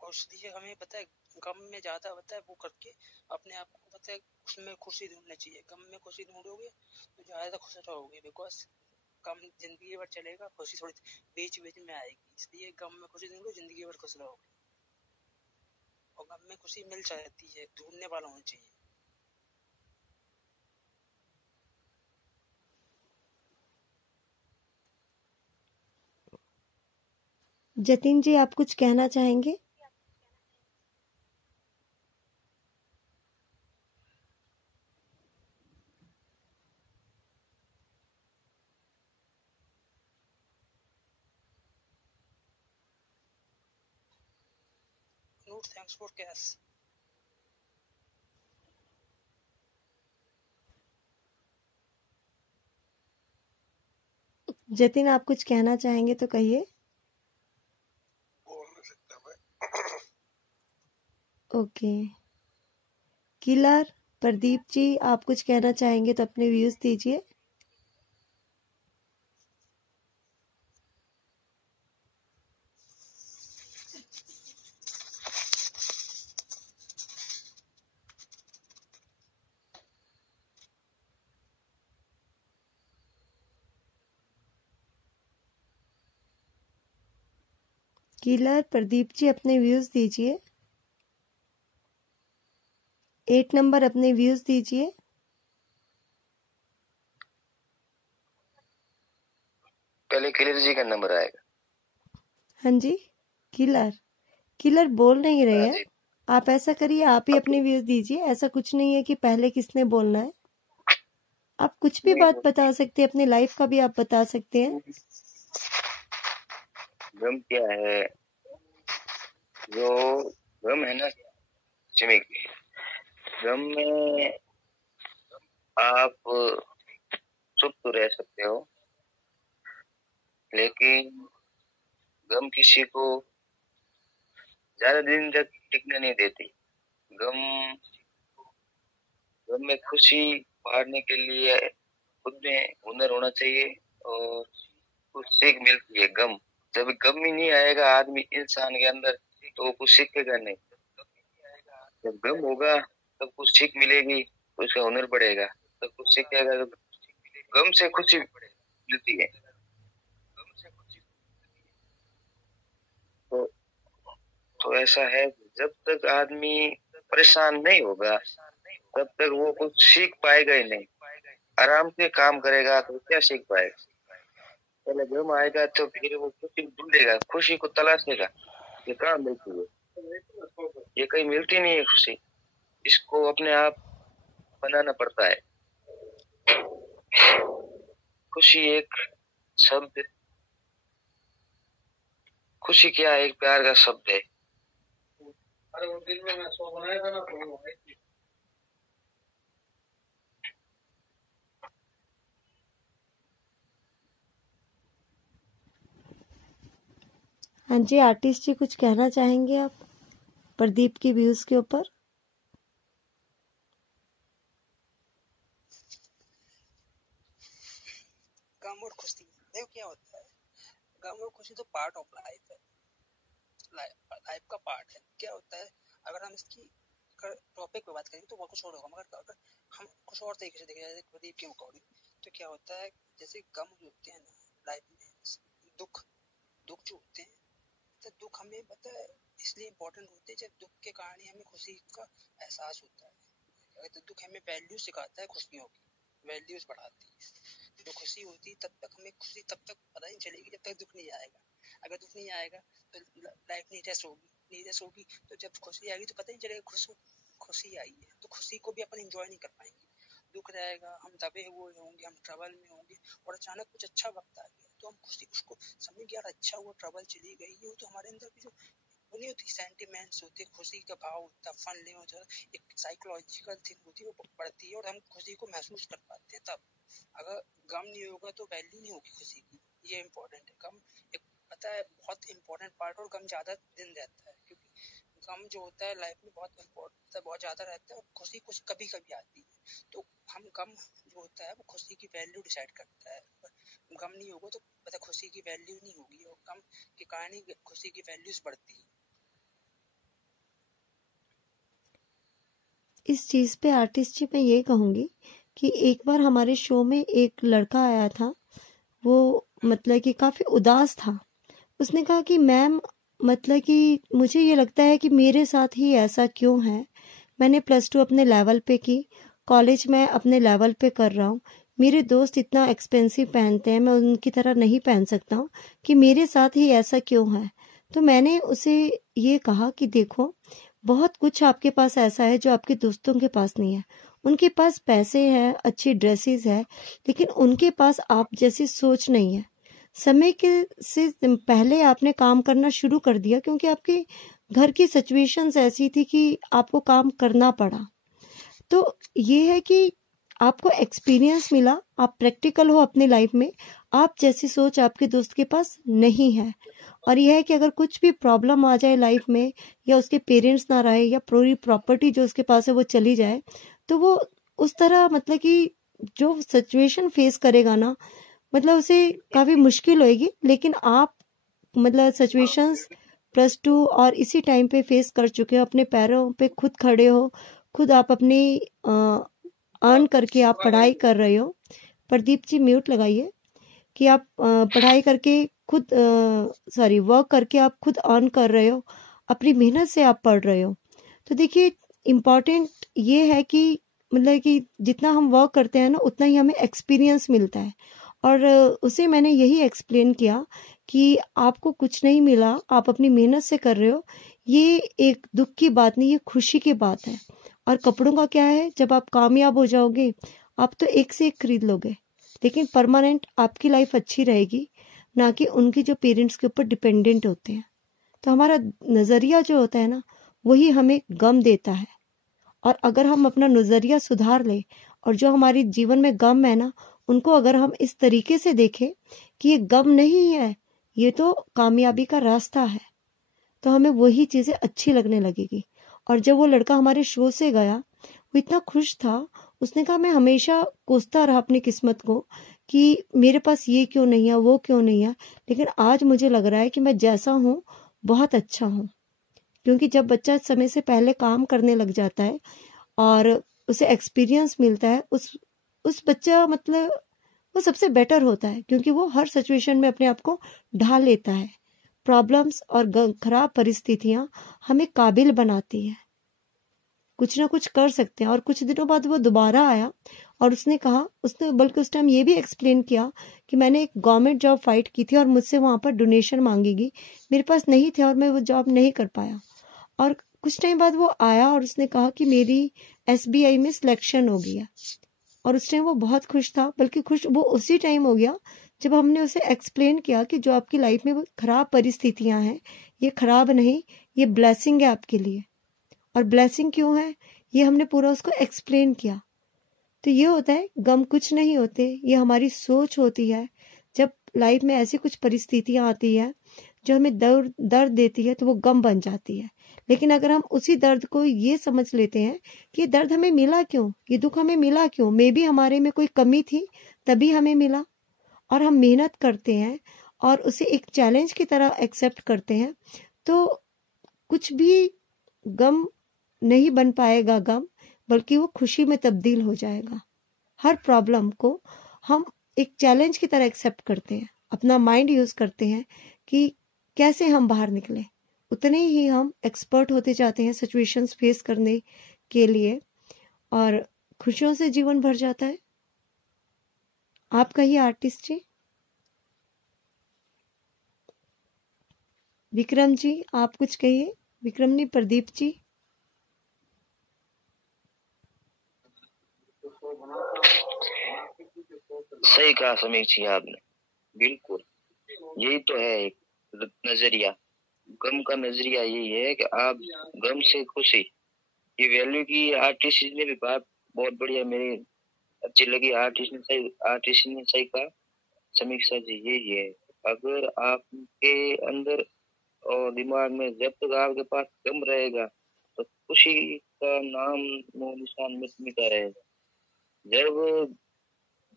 और इसलिए हमें पता है गम में ज्यादा पता है वो करके अपने आप को पता है उसमें खुशी ढूंढनी चाहिए। गम में खुशी ढूंढोगे तो ज्यादा खुश रहोगे। बिकॉज गम जिंदगी भर चलेगा, खुशी थोड़ी बीच बीच में आएगी। इसलिए गम में खुशी ढूंढो, जिंदगी भर खुश रहोगे। और गम में खुशी मिल जाती है, ढूंढने वाला होना चाहिए। जतिन जी आप कुछ कहना चाहेंगे? Thanks for cash. जतिन आप कुछ कहना चाहेंगे तो कहिए। बोल नहीं सकता मैं। ओके, किलर प्रदीप जी आप कुछ कहना चाहेंगे तो अपने व्यूज दीजिए। किलर प्रदीप जी अपने व्यूज दीजिए। 8 नंबर अपने व्यूज दीजिए। पहले किलर जी का नंबर आएगा। हाँ जी, किलर बोल नहीं रहे हाँ हैं। जी। आप ऐसा करिए, आप ही अपने व्यूज दीजिए। ऐसा कुछ नहीं है कि पहले किसने बोलना है। आप कुछ भी बात बता सकते हैं, अपनी लाइफ का भी आप बता सकते हैं। गम क्या है? जो गम है ना सिमिक, गम में आप चुप तो रह सकते हो, लेकिन गम किसी को ज्यादा दिन तक टिकने नहीं देती। गम में खुशी पाने के लिए खुद में हुनर होना चाहिए और कुछ सीख मिलती है। गम जब गम ही नहीं आएगा आदमी इंसान के अंदर तो वो कुछ सीखेगा नहीं। जब गम होगा तब कुछ सीख मिलेगी, उसका हुनर बढ़ेगा, तब कुछ सीखेगा। गम से खुशी मिलती है। तो ऐसा है, जब तक आदमी परेशान नहीं होगा तब तक वो कुछ सीख पाएगा ही नहीं। आराम से काम करेगा तो क्या सीख पाएगा? पहले गम आएगा तो फिर वो खुशी ढूंढेगा, खुशी को तलाशेगा। ये कहाँ मिलती है? ये कहीं मिलती नहीं है खुशी, इसको अपने आप बनाना पड़ता है। खुशी एक शब्द, खुशी क्या एक प्यार का शब्द है। अरे वो दिन में मैं शो बनाया था ना, तो हाँ जी, आर्टिस्ट जी कुछ कहना चाहेंगे आप प्रदीप की व्यूज के ऊपर? गम और खुशी, देखो क्या होता है, गम और खुशी तो पार्ट ऑफ लाइफ है, लाइफ का पार्ट है। क्या होता है, अगर हम इसकी टॉपिक पे बात करेंगे तो बहुत कुछ और होगा, मगर अगर हम कुछ और तरीके से देखें, जैसे प्रदीप के अकॉर्डिंग, तो क्या होता है, जैसे गम जो होते हैं ना लाइफ में, दुख जो होते हैं, तो दुख हमें पता है इसलिए इम्पोर्टेंट होते हैं, जब दुख के कारण ही हमें खुशी का एहसास होता है। अगर तो दुख हमें वैल्यू सिखाता है, खुशियों की वैल्यूज बढ़ाती है। जो खुशी होती है तब तक हमें खुशी तब तक पता नहीं चलेगी जब तक दुख नहीं आएगा। अगर दुख नहीं आएगा तो लाइफ नीरस होगी, तो जब खुशी आएगी तो पता नहीं चलेगा खुशी आई है, तो खुशी को भी अपन एंजॉय नहीं कर पाएंगे। दुख रहेगा, हम दबे हुए होंगे, हम ट्रबल में होंगे, और अचानक कुछ अच्छा वक्त आ गया तो हम खुशी उसको समझ यार अच्छा हुआ, ट्रबल चली गई। ये तो हमारे अंदर की जो वो नहीं होती, सेंटिमेंट्स होते, खुशी का भाव होता, फन ले होता, एक साइकोलॉजिकल थिंग होती है, वो बढ़ती है और हम खुशी को महसूस कर पाते हैं। तब अगर गम नहीं होगा तो वैल्यू नहीं होगी खुशी की। ये इम्पोर्टेंट है, गम एक पता है बहुत इम्पोर्टेंट पार्ट, और गम ज्यादा दिन रहता है, क्योंकि गम जो होता है लाइफ में बहुत इम्पोर्टेंट, बहुत ज्यादा रहता है, और खुशी कुछ कभी कभी आती है। तो हम गम जो होता है वो खुशी की वैल्यू डिसाइड करता है। गम नहीं होगा तो पता खुशी की वैल्यू नहीं होगी, और गम के कारण ही खुशी की वैल्यूज बढ़ती है। इस चीज पे आर्टिस्ट जी मैं ये कहूंगी कि एक बार हमारे शो में एक लड़का आया था, वो मतलब कि काफी उदास था। उसने कहा कि मैम मतलब कि मुझे ये लगता है कि मेरे साथ ही ऐसा क्यों है। मैंने +2 अपने लेवल पे की, कॉलेज में अपने लेवल पे कर रहा हूँ, मेरे दोस्त इतना एक्सपेंसिव पहनते हैं, मैं उनकी तरह नहीं पहन सकता हूँ, कि मेरे साथ ही ऐसा क्यों है। तो मैंने उसे ये कहा कि देखो, बहुत कुछ आपके पास ऐसा है जो आपके दोस्तों के पास नहीं है। उनके पास पैसे हैं, अच्छी ड्रेसेस है, लेकिन उनके पास आप जैसी सोच नहीं है। समय के से पहले आपने काम करना शुरू कर दिया क्योंकि आपके घर की सिचुएशंस ऐसी थी कि आपको काम करना पड़ा। तो ये है कि आपको एक्सपीरियंस मिला, आप प्रैक्टिकल हो अपनी लाइफ में, आप जैसी सोच आपके दोस्त के पास नहीं है। और यह है कि अगर कुछ भी प्रॉब्लम आ जाए लाइफ में, या उसके पेरेंट्स ना रहे, या पूरी प्रॉपर्टी जो उसके पास है वो चली जाए, तो वो उस तरह मतलब कि जो सिचुएशन फेस करेगा ना, मतलब उसे काफ़ी मुश्किल होएगी। लेकिन आप मतलब सिचुएशंस +2 और इसी टाइम पे फेस कर चुके हो, अपने पैरों पे खुद खड़े हो, खुद आप अपनी अर्न करके आप पढ़ाई कर रहे हो। प्रदीप जी म्यूट लगाइए। कि आप पढ़ाई करके खुद वर्क करके आप खुद अर्न कर रहे हो, अपनी मेहनत से आप पढ़ रहे हो। तो देखिए इम्पॉर्टेंट ये है कि मतलब कि जितना हम वर्क करते हैं ना, उतना ही हमें एक्सपीरियंस मिलता है। और उसे मैंने यही एक्सप्लेन किया कि आपको कुछ नहीं मिला, आप अपनी मेहनत से कर रहे हो, ये एक दुख की बात नहीं, ये खुशी की बात है। और कपड़ों का क्या है, जब आप कामयाब हो जाओगे आप तो एक से एक खरीद लोगे, लेकिन परमानेंट आपकी लाइफ अच्छी रहेगी, ना कि उनकी जो पेरेंट्स के ऊपर डिपेंडेंट होते हैं। तो हमारा नज़रिया जो होता है ना, वही हमें गम देता है। और अगर हम अपना नज़रिया सुधार लें, और जो हमारे जीवन में गम है ना, उनको अगर हम इस तरीके से देखें कि ये गम नहीं है, ये तो कामयाबी का रास्ता है, तो हमें वही चीज़ें अच्छी लगने लगेगी। और जब वो लड़का हमारे शो से गया, वो इतना खुश था, उसने कहा मैं हमेशा कोसता रहा अपनी किस्मत को कि मेरे पास ये क्यों नहीं है, वो क्यों नहीं है, लेकिन आज मुझे लग रहा है कि मैं जैसा हूँ बहुत अच्छा हूँ। क्योंकि जब बच्चा समय से पहले काम करने लग जाता है और उसे एक्सपीरियंस मिलता है, उस बच्चा मतलब वो सबसे बेटर होता है, क्योंकि वो हर सिचुएशन में अपने आप को ढाल लेता है। प्रॉब्लम्स और खराब परिस्थितियां हमें काबिल बनाती है, कुछ ना कुछ कर सकते हैं। और कुछ दिनों बाद वो दोबारा आया और उसने बल्कि उस टाइम ये भी एक्सप्लेन किया कि मैंने एक गवर्नमेंट जॉब फाइट की थी और मुझसे वहां पर डोनेशन मांगेगी, मेरे पास नहीं थे और मैं वो जॉब नहीं कर पाया। और कुछ टाइम बाद वो आया और उसने कहा कि मेरी SBI में सिलेक्शन हो गया। और उस टाइम वो बहुत खुश था, बल्कि खुश वो उसी टाइम हो गया जब हमने उसे एक्सप्लेन किया कि जो आपकी लाइफ में वो खराब परिस्थितियां हैं, ये खराब नहीं, ये ब्लेसिंग है आपके लिए। और ब्लेसिंग क्यों है, ये हमने पूरा उसको एक्सप्लेन किया। तो ये होता है, गम कुछ नहीं होते, ये हमारी सोच होती है। जब लाइफ में ऐसी कुछ परिस्थितियां आती है जो हमें दर्द देती है, तो वो गम बन जाती है। लेकिन अगर हम उसी दर्द को ये समझ लेते हैं कि ये दर्द हमें मिला क्यों, ये दुख हमें मिला क्यों, मे बी हमारे में कोई कमी थी तभी हमें मिला, और हम मेहनत करते हैं और उसे एक चैलेंज की तरह एक्सेप्ट करते हैं, तो कुछ भी गम नहीं बन पाएगा गम, बल्कि वो खुशी में तब्दील हो जाएगा। हर प्रॉब्लम को हम एक चैलेंज की तरह एक्सेप्ट करते हैं, अपना माइंड यूज करते हैं कि कैसे हम बाहर निकले, उतने ही हम एक्सपर्ट होते जाते हैं सिचुएशंस फेस करने के लिए, और खुशियों से जीवन भर जाता है। आप कहिए आर्टिस्ट जी। विक्रम जी आप कुछ कहिए। विक्रम नहीं, प्रदीप जी। सही कहा समीर जी आपने, बिल्कुल यही तो है एक नजरिया। गम का नजरिया यही है कि आप गम से खुशी, ये वैल्यू की आर्टिस्ट ने भी बात बहुत बढ़िया मेरी अच्छी लगी। आर्टिस्ट ने सही कहा समीक्षा जी, यही है। अगर आपके अंदर और दिमाग में जब तक आपके पास गम रहेगा तो खुशी का नाम निशान मिटता रहेगा। जब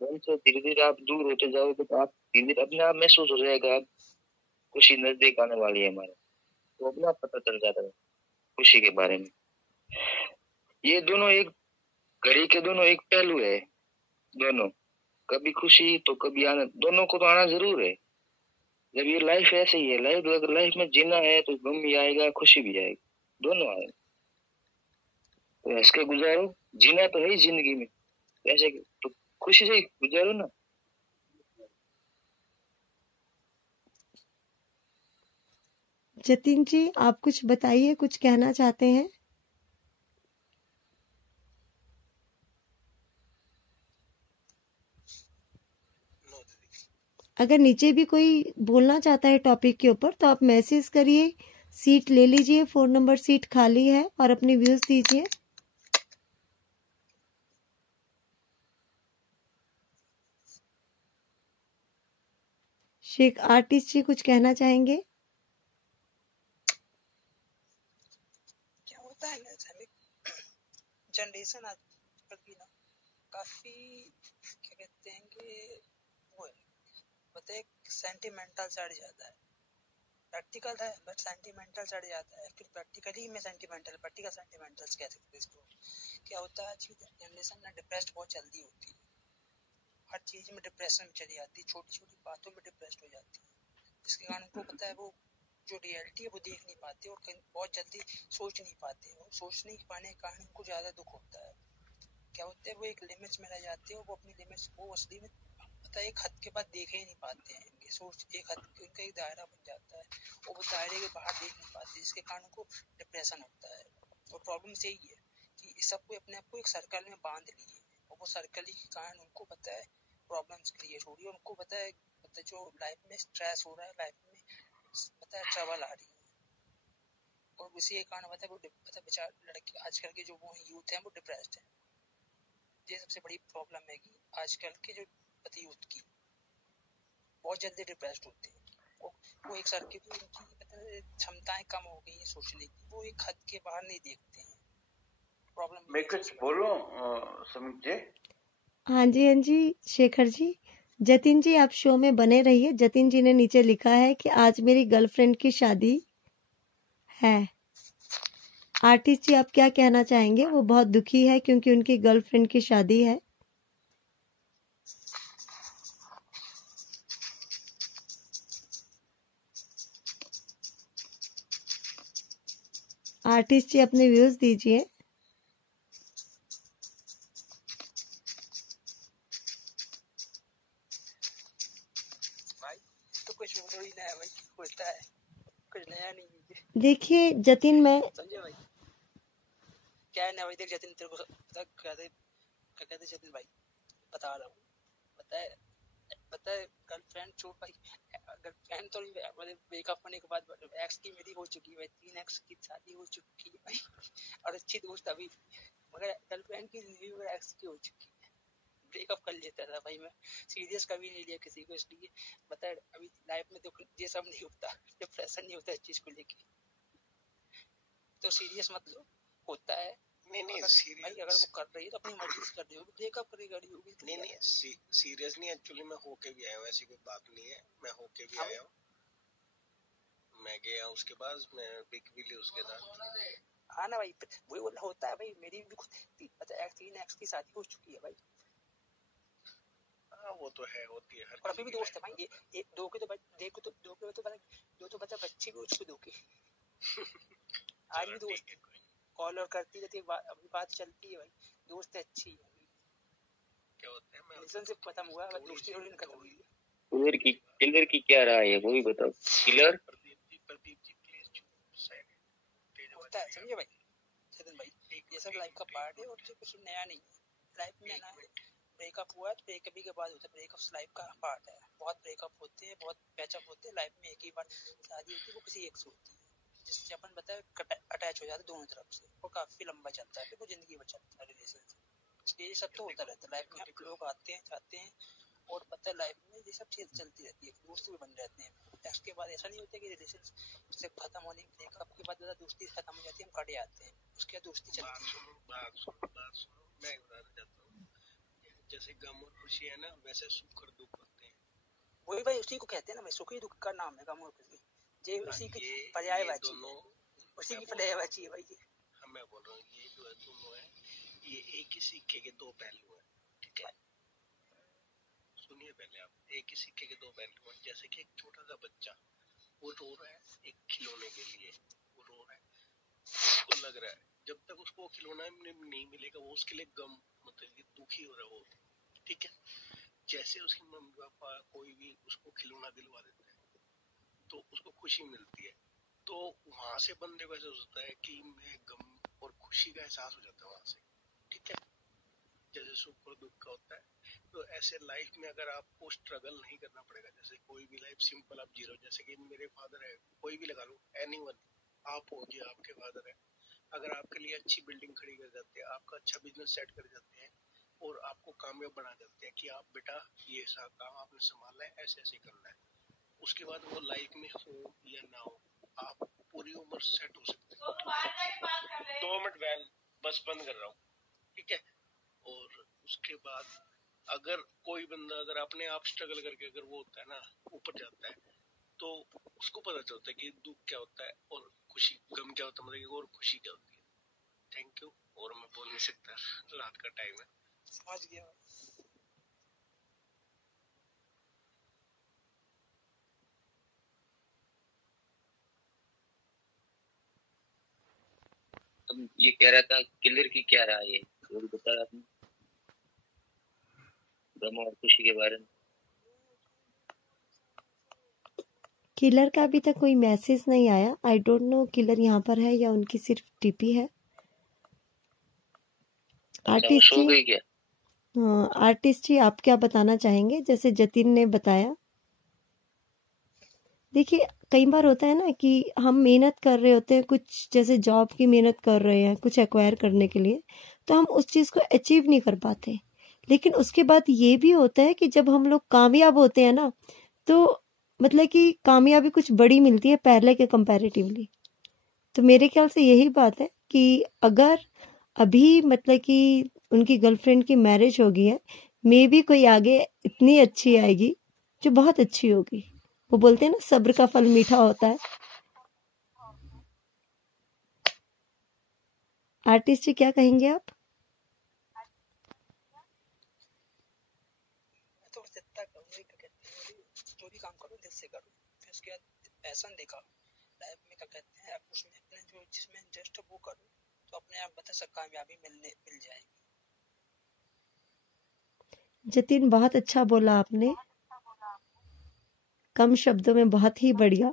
गम से धीरे धीरे आप दूर होते जाओगे तो आप धीरे धीरे अपने आप महसूस हो जाएगा खुशी नजदीक आने वाली है हमारे, तो अपना पता चल जाता है खुशी के बारे में। ये दोनों एक घड़ी के दोनों एक पहलू है, दोनों कभी खुशी तो कभी आनंद, दोनों को तो आना जरूर है। जब ये लाइफ ऐसे ही है, लाइफ में जीना है तो गम भी आएगा खुशी भी आएगी, दोनों आएगा। तो हंस के गुजारो, जीना तो है ही जिंदगी में, ऐसे तो खुशी से गुजारो ना। जतिन जी आप कुछ बताइए, कुछ कहना चाहते हैं। अगर नीचे भी कोई बोलना चाहता है टॉपिक के ऊपर तो आप मैसेज करिए, सीट ले लीजिए, 4 नंबर सीट खाली है, और अपने व्यूज दीजिए। शेख आर्टिस्ट जी कुछ कहना चाहेंगे। क्या होता है ना, जनरेशन आजकल की ना काफी क्या कहते हैं कि वो है, पता है सेंटिमेंटल चढ़ जाता है। प्रैक्टिकल है बट सेंटिमेंटल चढ़ जाता है, फिर प्रैक्टिकली में सेंटिमेंटल, प्रैक्टिकल सेंटिमेंटल्स कह सकते हैं इसको। क्या होता है, आज की जनरेशन ना डिप्रेस्ड बहुत जल्दी होती है, हर चीज में डिप्रेशन में चली जाती है, छोटी छोटी बातों में डिप्रेस्ड हो जाती है, जिसके कारण उनको पता है वो जो रियलिटी है वो देख नहीं पाते और बहुत जल्दी सोच नहीं पाते, और सोच नहीं पाने के कारण उनको ज्यादा दुख होता है। क्या होता है, वो एक लिमिट्स में रह जाते हैं, वो अपनी लिमिट्स वो असली में पता है एक हद के बाद देख ही नहीं पाते हैं, इनकी सोच एक हद, इनका एक दायरा बन जाता है और वो दायरे के बाहर देख नहीं पाते, जिसके कारण उनको डिप्रेशन होता है। और प्रॉब्लम यही है कि सबको अपने आप को एक सर्कल में बांध लिए, और वो सर्कल ही के कारण उनको पता है प्रॉब्लम्स क्रिएट हो रही है, उनको पता है जो लाइफ में स्ट्रेस हो रहा है, लाइफ में पता है ट्रबल आ रही है, और उसी के कारण पता है वो पता बेचार लड़के आजकल के जो वो यूथ हैं वो डिप्रेस्ड है। ये सबसे बड़ी प्रॉब्लम है कि आजकल के जो पति यूथ की बहुत जल्दी डिप्रेस्ड होते हैं, वो एक सर्कल की उनकी क्षमताएं कम हो गई है सोचने की, वो एक हद के बाहर नहीं देखते हैं। प्रॉब्लम मैं कुछ बोलूं समीर जी। हाँ जी शेखर जी। जतिन जी आप शो में बने रहिए। जतिन जी ने नीचे लिखा है कि आज मेरी गर्लफ्रेंड की शादी है। आर्टिस्ट जी आप क्या कहना चाहेंगे। वो बहुत दुखी है क्योंकि उनकी गर्लफ्रेंड की शादी है। आर्टिस्ट जी अपने व्यूज दीजिए। भाई तो कुछ थोड़ी नया भाई होता है, कुछ नया नहीं है। देखिए जतिन, मैं समझे भाई क्या है ना भाई। देख जतिन तेरे को क्या कहते जतिन भाई, बता रहा हूँ। पता है गर्लफ्रेंड छोड़ भाई, गर्लफ्रेंड तो नहीं, मतलब ब्रेकअप होने के बाद एक्स की मेरी हो चुकी है भाई, 3 एक्स की शादी हो चुकी है भाई, और अच्छी दोस्त अभी, मगर गर्लफ्रेंड की जिंदगी में एक्स की हो चुकी है। ब्रेकअप कर लेता था भाई मैं, सीरियस कभी नहीं लिया किसी को, इसलिए बता अभी लाइफ में तो ये सब नहीं होता, डिप्रेशन नहीं होता इस चीज को लेके, तो सीरियस मत लो, होता है। नहीं नहीं भाई अगर वो कर रही है तो अपनी मर्जी से कर रही होगी, ब्रेकअप करेगा होगी। नहीं नहीं सीरियस नहीं, एक्चुअली मैं होके भी आया हूँ, ऐसी कोई बात नहीं है, मैं होके भी आया हूँ, मैं गया उसके बाद, मैं बिक भी ली उसके साथ। हाँ ना भाई, वही बोला होता है भाई, मेरी भी खुद 3 एक्स की शादी हो चुकी है भाई। हाँ वो तो है, होती है हर, और अभी भी दोस्त है भाई, ये दो के तो बच्चे भी उसको दो के आज भी दोस्त कॉल और करती रहती है, अभी बात चलती है भाई, दोस्त है, अच्छी है। क्या होता है, मैं रिलेशनशिप खत्म हुआ है, दोस्ती थोड़ी खत्म हुई है। किलर की क्या राय है वो भी बताओ। किलर प्रदीप जी प्लीज होता है, समझे भाई चेतन भाई, ये सब लाइफ का पार्ट है और कुछ नया नहीं है लाइफ में ना। ब्रेकअप हुआ है तो ब्रेकअप के बाद होता है, ब्रेकअप लाइफ का पार्ट है, बहुत ब्रेकअप होते हैं, बहुत पैचअप होते हैं लाइफ में, एक ही बार शादी होती है, वो किसी एक से होती है जिससे अपन बताए अटैच हो जाते हैं दोनों तरफ से, वो काफी लंबा चलता है, फिर वो जिंदगी भर चलता है रिलेशनशिप। ये सब तो होता रहता है लाइफ में, लोग आते हैं जाते हैं, और पता है लाइफ में ये सब चीज चलती रहती है, दोस्त भी बन रहते हैं। उसके बाद ऐसा नहीं होता कि रिलेशनशिप खत्म होने ब्रेकअप के बाद दोस्ती खत्म हो जाती है, हम कट जाते हैं, उसके बाद दोस्ती चलती है। बात सुनो मैं बताना चाहता हूँ, जैसे गम और खुशी है ना, वैसे सुख और दुख होते हैं। वही भाई उसी को कहते हैं ना भाई, सुख ही दुख का नाम है गम और खुशी, ये उसी की पर्यायवाची है, उसी की पर्यायवाची है भाई ये। हाँ मैं बोल रहा हूँ, ये जो है दोनों है, ये एक ही सिक्के के दो पहलू है, ठीक है। सुनिए पहले आप, एक ही सिक्के के दो पहलू हैं। जैसे कि एक छोटा सा बच्चा वो रो रहा है एक खिलौने के लिए, वो रो रहा है, उसको लग रहा है जब तक उसको खिलौना नहीं मिलेगा वो उसके लिए गम, मतलब दुखी हो रहा है वो, ठीक है। जैसे उसके मम्मी पापा कोई भी उसको खिलौना दिलवा देते हैं तो उसको खुशी मिलती है, तो वहां से बंदे को ऐसा होता है कि मैं गम और खुशी का एहसास हो जाता है वहां से, ठीक है। जैसे सुख और दुख का होता है, तो ऐसे लाइफ में अगर आपको स्ट्रगल नहीं करना पड़ेगा, जैसे कोई भी लाइफ सिंपल आप जी रहे हो, जैसे कि मेरे फादर है, कोई भी लगा लो, एनीवन, आप हो जी आपके फादर है, अगर आपके लिए अच्छी बिल्डिंग खड़ी कर जाते हैं, आपका अच्छा बिजनेस सेट कर जाते हैं और आपको कामयाब बना देते हैं कि आप बेटा ये सब काम आपने संभालना है, ऐसे ऐसे करना है, उसके बाद वो लाइफ में हो या ना हो आप पूरी उम्र सेट हो सकते हैं। 2 मिनट वैन बस बंद कर रहा हूँ, ठीक है। और उसके बाद अगर कोई बंदा अगर अपने आप स्ट्रगल करके अगर वो होता है ना ऊपर जाता है, तो उसको पता चलता है कि दुख क्या होता है और खुशी गम क्या होता है, मतलब और खुशी क्या होती है। थैंक यू, और मैं बोल नहीं सकता, रात का टाइम है। समझ गया। अब ये कह रहा था किलर की क्या राय है, वो भी बताया आपने गम और खुशी के बारे में। किलर का अभी तक कोई मैसेज नहीं आया, आई डोंट नो किलर यहाँ पर है या उनकी सिर्फ टीपी है। आर्टिस्ट सो जी, गई क्या? हाँ आर्टिस्ट जी आप क्या बताना चाहेंगे, जैसे जतिन ने बताया। देखिए कई बार होता है ना कि हम मेहनत कर रहे होते हैं, कुछ जैसे जॉब की मेहनत कर रहे हैं कुछ एक्वायर करने के लिए, तो हम उस चीज़ को अचीव नहीं कर पाते, लेकिन उसके बाद ये भी होता है कि जब हम लोग कामयाब होते हैं ना, तो मतलब कि कामयाबी कुछ बड़ी मिलती है पहले के कंपैरेटिवली। तो मेरे ख्याल से यही बात है कि अगर अभी मतलब कि उनकी गर्लफ्रेंड की मैरिज हो गई है, मे बी कोई आगे इतनी अच्छी आएगी जो बहुत अच्छी होगी। वो बोलते हैं ना सब्र का फल मीठा होता है। आर्टिस्ट जी क्या कहेंगे आप? मैं तो जितना करूँगा, जो भी काम करूँ दिल से करूँ, फिर उसके बाद पैसा देखा लाइफ में क्या कहते हैं, आप उसमें अपने जो जिसमें इंटरेस्ट है वो करो, तो अपने आप बता सब कामयाबी मिल जाएगी। जतिन, बहुत अच्छा बोला आपने, कम शब्दों में बहुत ही बढ़िया।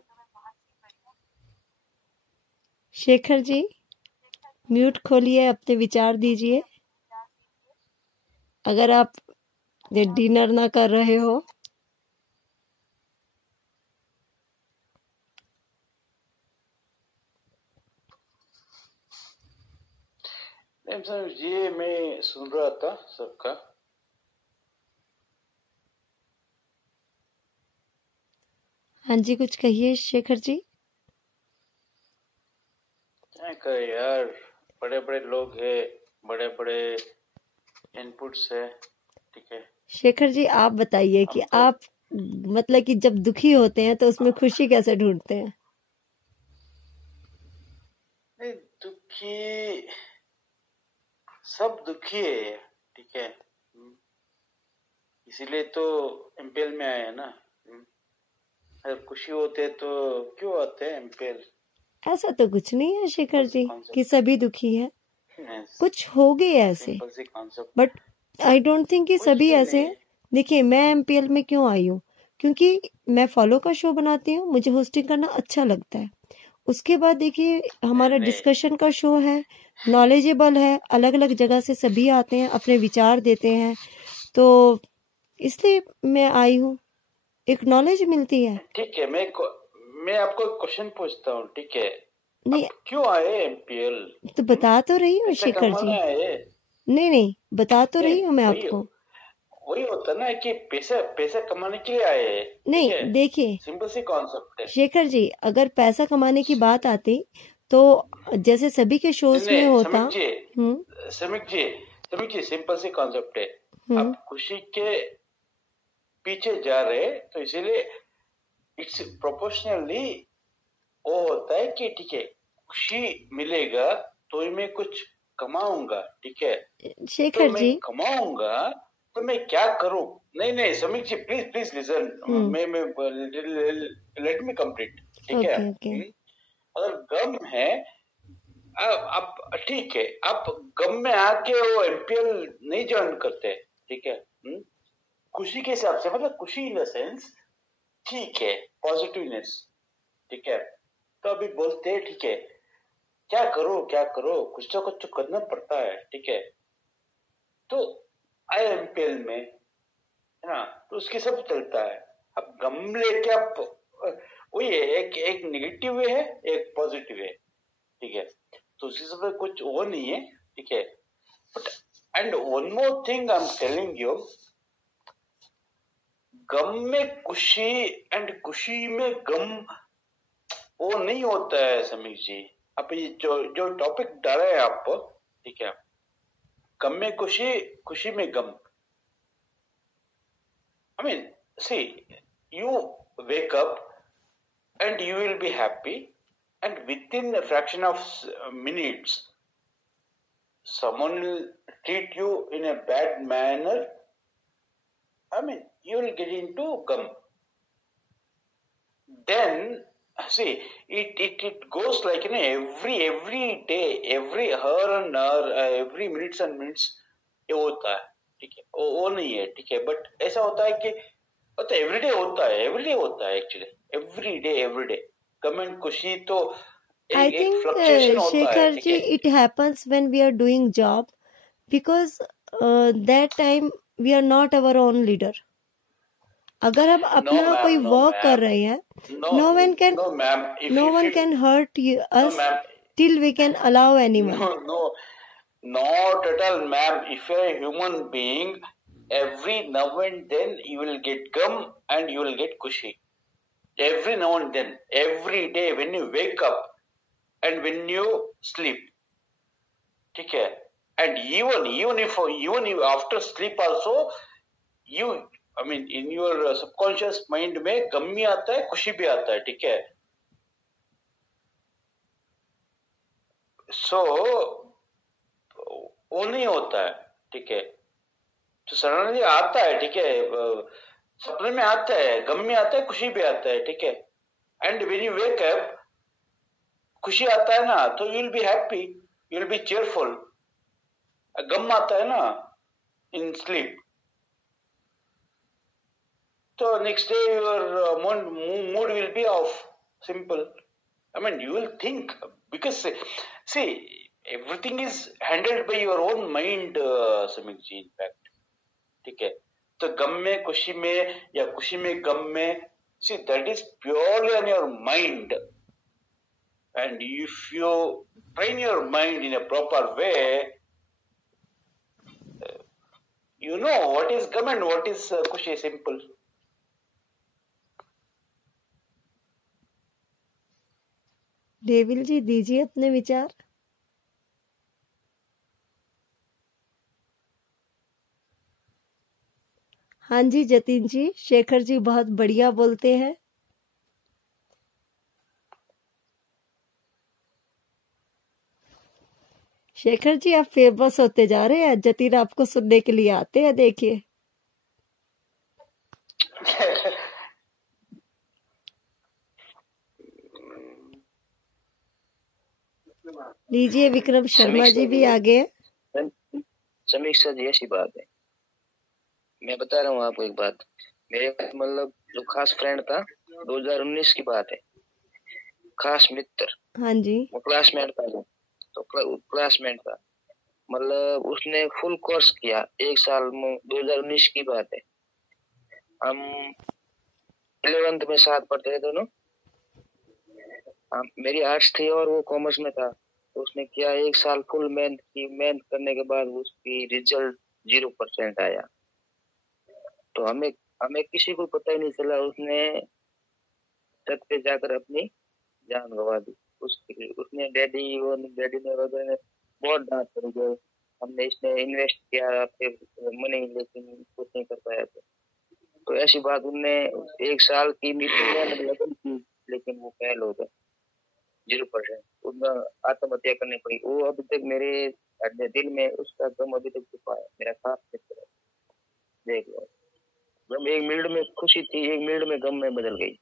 शेखर जी, म्यूट खोलिए, अपने विचार दीजिए। अगर आप डिनर ना कर रहे हो। नहीं सर, ये मैं सुन रहा था सबका। हाँ जी, कुछ कहिए शेखर जी। क्या करे यार, बड़े बड़े लोग हैं, बड़े बड़े इनपुट्स है, ठीक है। शेखर जी, आप बताइए कि आप मतलब कि जब दुखी होते हैं तो उसमें खुशी कैसे ढूंढते हैं? नहीं, दुखी सब दुखी है, ठीक है। इसीलिए तो एमपीएल में आए हैं ना। अगर खुशी होते तो क्यों आते हैं एमपीएल? ऐसा तो कुछ नहीं है शेखर जी कि सभी दुखी हैं। कुछ हो गए ऐसे, बट आई डोंट थिंक कि सभी ऐसे हैं। देखिए, मैं एमपीएल में क्यों आई हूँ, क्योंकि मैं फॉलो का शो बनाती हूँ, मुझे होस्टिंग करना अच्छा लगता है। उसके बाद देखिए, हमारा डिस्कशन का शो है, नॉलेजेबल है, अलग अलग जगह से सभी आते हैं, अपने विचार देते हैं, तो इसलिए मैं आई हूँ, एक नॉलेज मिलती है। ठीक है, मैं आपको क्वेश्चन पूछता हूँ, ठीक है। नहीं, क्यों आए एमपीएल? तो बता तो रही हूँ शेखर जी। नहीं, बता तो रही हूँ मैं आपको। वही होता ना कि पैसा कमाने के लिए आए हैं। नहीं, देखिए सिंपल सी कॉन्सेप्ट है शेखर जी, अगर पैसा कमाने की बात आती तो जैसे सभी के शोज में होता। समीक जी, सिंपल सी कॉन्सेप्ट है। आप खुशी के पीछे जा रहे, तो इसीलिए इट्स प्रोपोर्शनली वो होता है कि ठीक है, खुशी मिलेगा तो मैं कुछ कमाऊंगा, ठीक है। शेखर तो जी, मैं कमाऊंगा तो मैं क्या करूं? नहीं समीक जी, प्लीज लिसन, मैं लेट मी कंप्लीट, ठीक है। अगर गम है, आप ठीक है, आप गम में आके वो एमपीएल नहीं ज्वाइन करते, ठीक है। खुशी के हिसाब से, मतलब खुशी इन द सेंस, ठीक है, पॉजिटिवनेस, ठीक है। तो अभी बोलते हैं, ठीक है, क्या करो, कुछ तो करना पड़ता है, ठीक है। तो आए एमपीएल में, है ना, तो उसके सब चलता है। अब गम लेके आप वही है, एक नेगेटिव वे है, एक पॉजिटिव है, ठीक है। तो उसी सब कुछ वो नहीं है, ठीक है। But and one more thing I am telling you, गम में खुशी एंड खुशी में गम वो नहीं होता है समीर जी। अब ये जो टॉपिक डाला है आप, ठीक है, गम में खुशी, खुशी में गम। I mean, see, you wake up and you will be happy, and within a fraction of minutes, someone will treat you in a bad manner. I mean, you will get into gum. Then, see, it goes like, you know, every day, every hour and hour, every minutes and minutes, ये होता है, ठीक है। वो नहीं है, ठीक है। बट ऐसा होता है कि एवरीडे होता है, एक्चुअली एवरीडे कमेंट खुशी तो I think Shekhar ji, it happens when we are doing job, because that time we are not our own leader. अगर हम अपना कोई वर्क कर रहे हैं, no one can hurt us till we can allow anyone. No, not at all, ma'am. If you're a human being, every now and then you will get gum and you will get खुशी. Every now and then, every day, when you wake up and when you sleep, ठीक है। And even if after sleep also, I mean, in your subconscious mind में गम भी आता है, खुशी भी आता है, ठीक है। So वो नहीं होता है, ठीक है। तो सडनली आता है, ठीक है, सपने में आता है, गम में आता है, खुशी भी आता है, ठीक है। And when you wake up, खुशी आता है ना तो you will be happy, you will be cheerful. गम आता है ना इन स्लीप, तो next day your mood will be off. Simple. I mean, you will think, because see, everything is handled by your own mind, Samik ji, in fact. ठीक है, तो गम में खुशी में या खुशी में गम में, see, that is purely on your mind. And if you train your mind in a proper way, you know what is gum and what is खुशी. Simple. डेविल जी दीजिए अपने विचार. हाँ जी जतिन जी, शेखर जी बहुत बढ़िया बोलते हैं. शेखर जी आप फेमस होते जा रहे हैं, जतिन आपको सुनने के लिए आते हैं, देखिए. लीजिए विक्रम शर्मा जी भी आ गए. समीक्षा जी ऐसी बात है, मैं बता रहा हूँ आपको एक बात. मेरे मतलब जो खास फ्रेंड था, 2019 की बात है, खास मित्र. हाँ जी. वो क्लासमेट था, तो क्लासमेट था, मतलब उसने फुल कोर्स किया 1 साल में. 2019 की बात है, हम 11th में साथ पढ़ते थे दोनों. मेरी आर्ट्स थी और वो कॉमर्स में था. तो उसने किया 1 साल फुल मेहनत की. मेहनत करने के बाद उसकी रिजल्ट 0% आया. तो हमें किसी को पता ही नहीं चला. उसने छत पे जाकर अपनी जान गंवा दी. उसने डैडी ने वगैरह बहुत डांट पड़ी. हमने इसने इन्वेस्ट किया आपके मनी, लेकिन कुछ नहीं कर पाया. तो ऐसी बात उनने 1 साल की मीटिंग में, लेकिन वो फेल हो गए 0%. उनका आत्महत्या करनी पड़ी. वो अभी तक मेरे दिल में उसका गम अभी तक छुपा है. मेरा खास मित्र है, देख लो. जब 1 मिनट में खुशी थी, 1 मिनट में गम में बदल गई.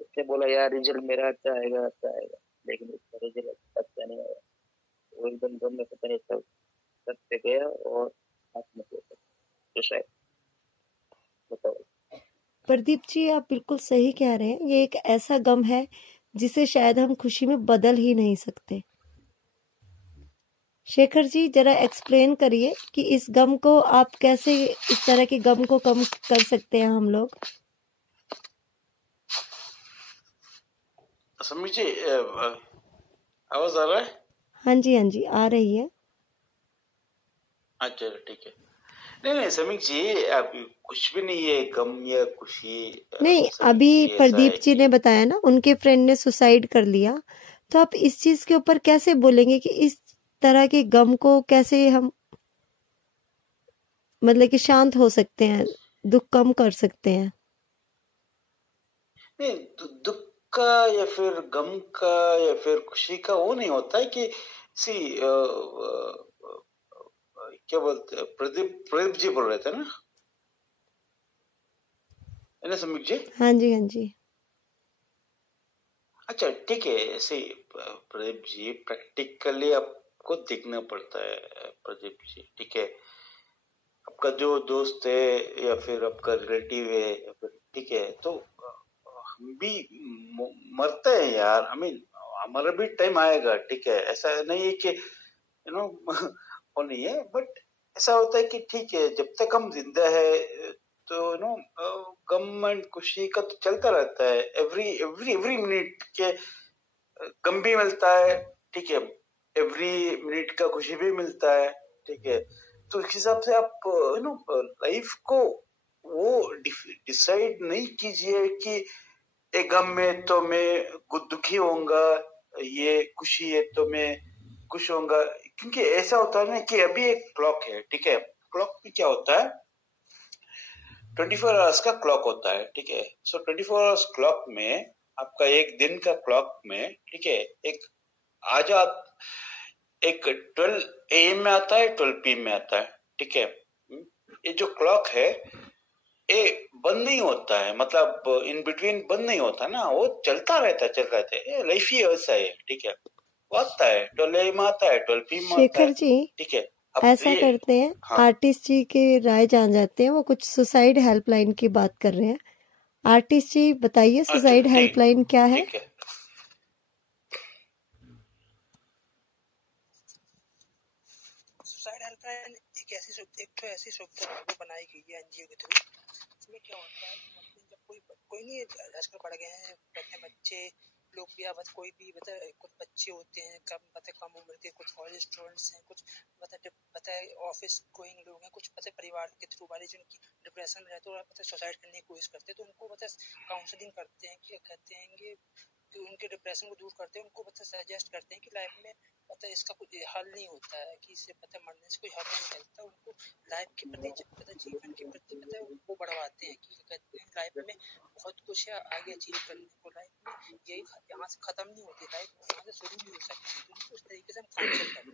उसने बोला यार रिजल्ट मेरा अच्छा आएगा, लेकिन उसका रिजल्ट अच्छा नहीं आया. वो एकदम गम में पता नहीं सब छत पे गया और आत्महत्या कर. सुसाइड. बताओ. प्रदीप जी आप बिल्कुल सही कह रहे हैं. ये एक ऐसा गम है जिसे शायद हम खुशी में बदल ही नहीं सकते. शेखर जी जरा एक्सप्लेन करिए कि इस गम को आप कैसे, इस तरह के गम को कम कर सकते हैं हम लोग. समीर जी आवाज आ रहा है? हाँ जी आ रही है. अच्छा ठीक है. नहीं समीर जी, आप कुछ भी नहीं है गम या खुशी. नहीं, अभी प्रदीप जी ने बताया ना उनके फ्रेंड ने सुसाइड कर लिया, तो आप इस चीज के ऊपर कैसे बोलेंगे कि इस तरह के गम को कैसे हम मतलब कि शांत हो सकते हैं, दुख कम कर सकते हैं? नहीं, दुख का या फिर गम का या फिर खुशी का वो नहीं होता है कि क्या बोलते हैं, प्रदीप जी बोल रहे थे ना, है ना समीर जी? हाँ जी. अच्छा ठीक है. ऐसे प्रदीप जी प्रैक्टिकली आपको देखना पड़ता है. प्रदीप जी ठीक है, आपका जो दोस्त है या फिर आपका रिलेटिव है या फिर ठीक है, तो हम भी मरते हैं यार. आई मीन हमारा भी टाइम आएगा. ठीक है, ऐसा नहीं है कि वो नहीं है, बट ऐसा होता है कि ठीक है जब तक हम जिंदा है तो गम एंड खुशी का तो चलता रहता है. एवरी मिनट के गम भी मिलता है, ठीक है, एवरी मिनट का खुशी भी मिलता है. ठीक है, तो इस हिसाब से आप लाइफ को वो डिसाइड नहीं कीजिए कि एक गम में तो मैं दुखी होऊंगा, ये खुशी है तो मैं खुश होऊंगा. क्योंकि ऐसा होता है ना कि अभी एक क्लॉक है. ठीक है, क्लॉक में क्या होता है, 24 आवर्स का क्लॉक होता है. ठीक है, सो 24 आवर्स क्लॉक में आपका एक दिन का क्लॉक में, ठीक है, एक 12 AM में आता है, 12 PM में आता है. ठीक है, ये जो क्लॉक है ये बंद नहीं होता है, मतलब इन बिटवीन बंद नहीं होता ना, वो चलता रहता है। लाइफ ही ऐसा है, ठीक है। वो आता है 12 AM आता है, 12 PM आता शेखर है, जी ठीक है। अब ऐसा ये करते हैं, हाँ आर्टिस्ट जी के राय जान जाते हैं, वो कुछ सुसाइड हेल्पलाइन की बात कर रहे हैं। आर्टिस्ट जी बताइए अच्छा सुसाइड ठीक हेल्पलाइन क्या है? ठीक है। सुसाइड हेल्पलाइन एक तो ऐसी सुविधा है, वो बनाई गई है एनजीओ के थ्रू। इसमें क्या होता है कि मतलब जब कोई नहीं, आजकल बढ़ गए हैं अपने बच्चे लोग भी, अब कोई भी कुछ बच्चे होते हैं कम उम्र के, कुछ कॉलेज स्टूडेंट्स हैं, कुछ ऑफिस गोइंग लोग हैं, कुछ परिवार के थ्रू वाले जिनकी डिप्रेशन में रहते हैं, सुसाइड करने की कोशिश करते हैं, तो उनको काउंसलिंग करते हैं कि कहते हैं कि उनके डिप्रेशन को दूर करते हैं, उनको सजेस्ट करते हैं कि लाइफ में इसका कुछ हल नहीं होता है, कि इससे मरने से कोई हल नहीं निकलता। उनको लाइफ के प्रति जीवन के प्रति वो बढ़वाते हैं कि कहते हैं लाइफ में बहुत कुछ है आगे अचीव करने को, लाइफ में यही यहाँ से खत्म नहीं होती, लाइफ यहाँ से शुरू नहीं हो सकती, तो उनको उस तरीके से हम काउंसल करते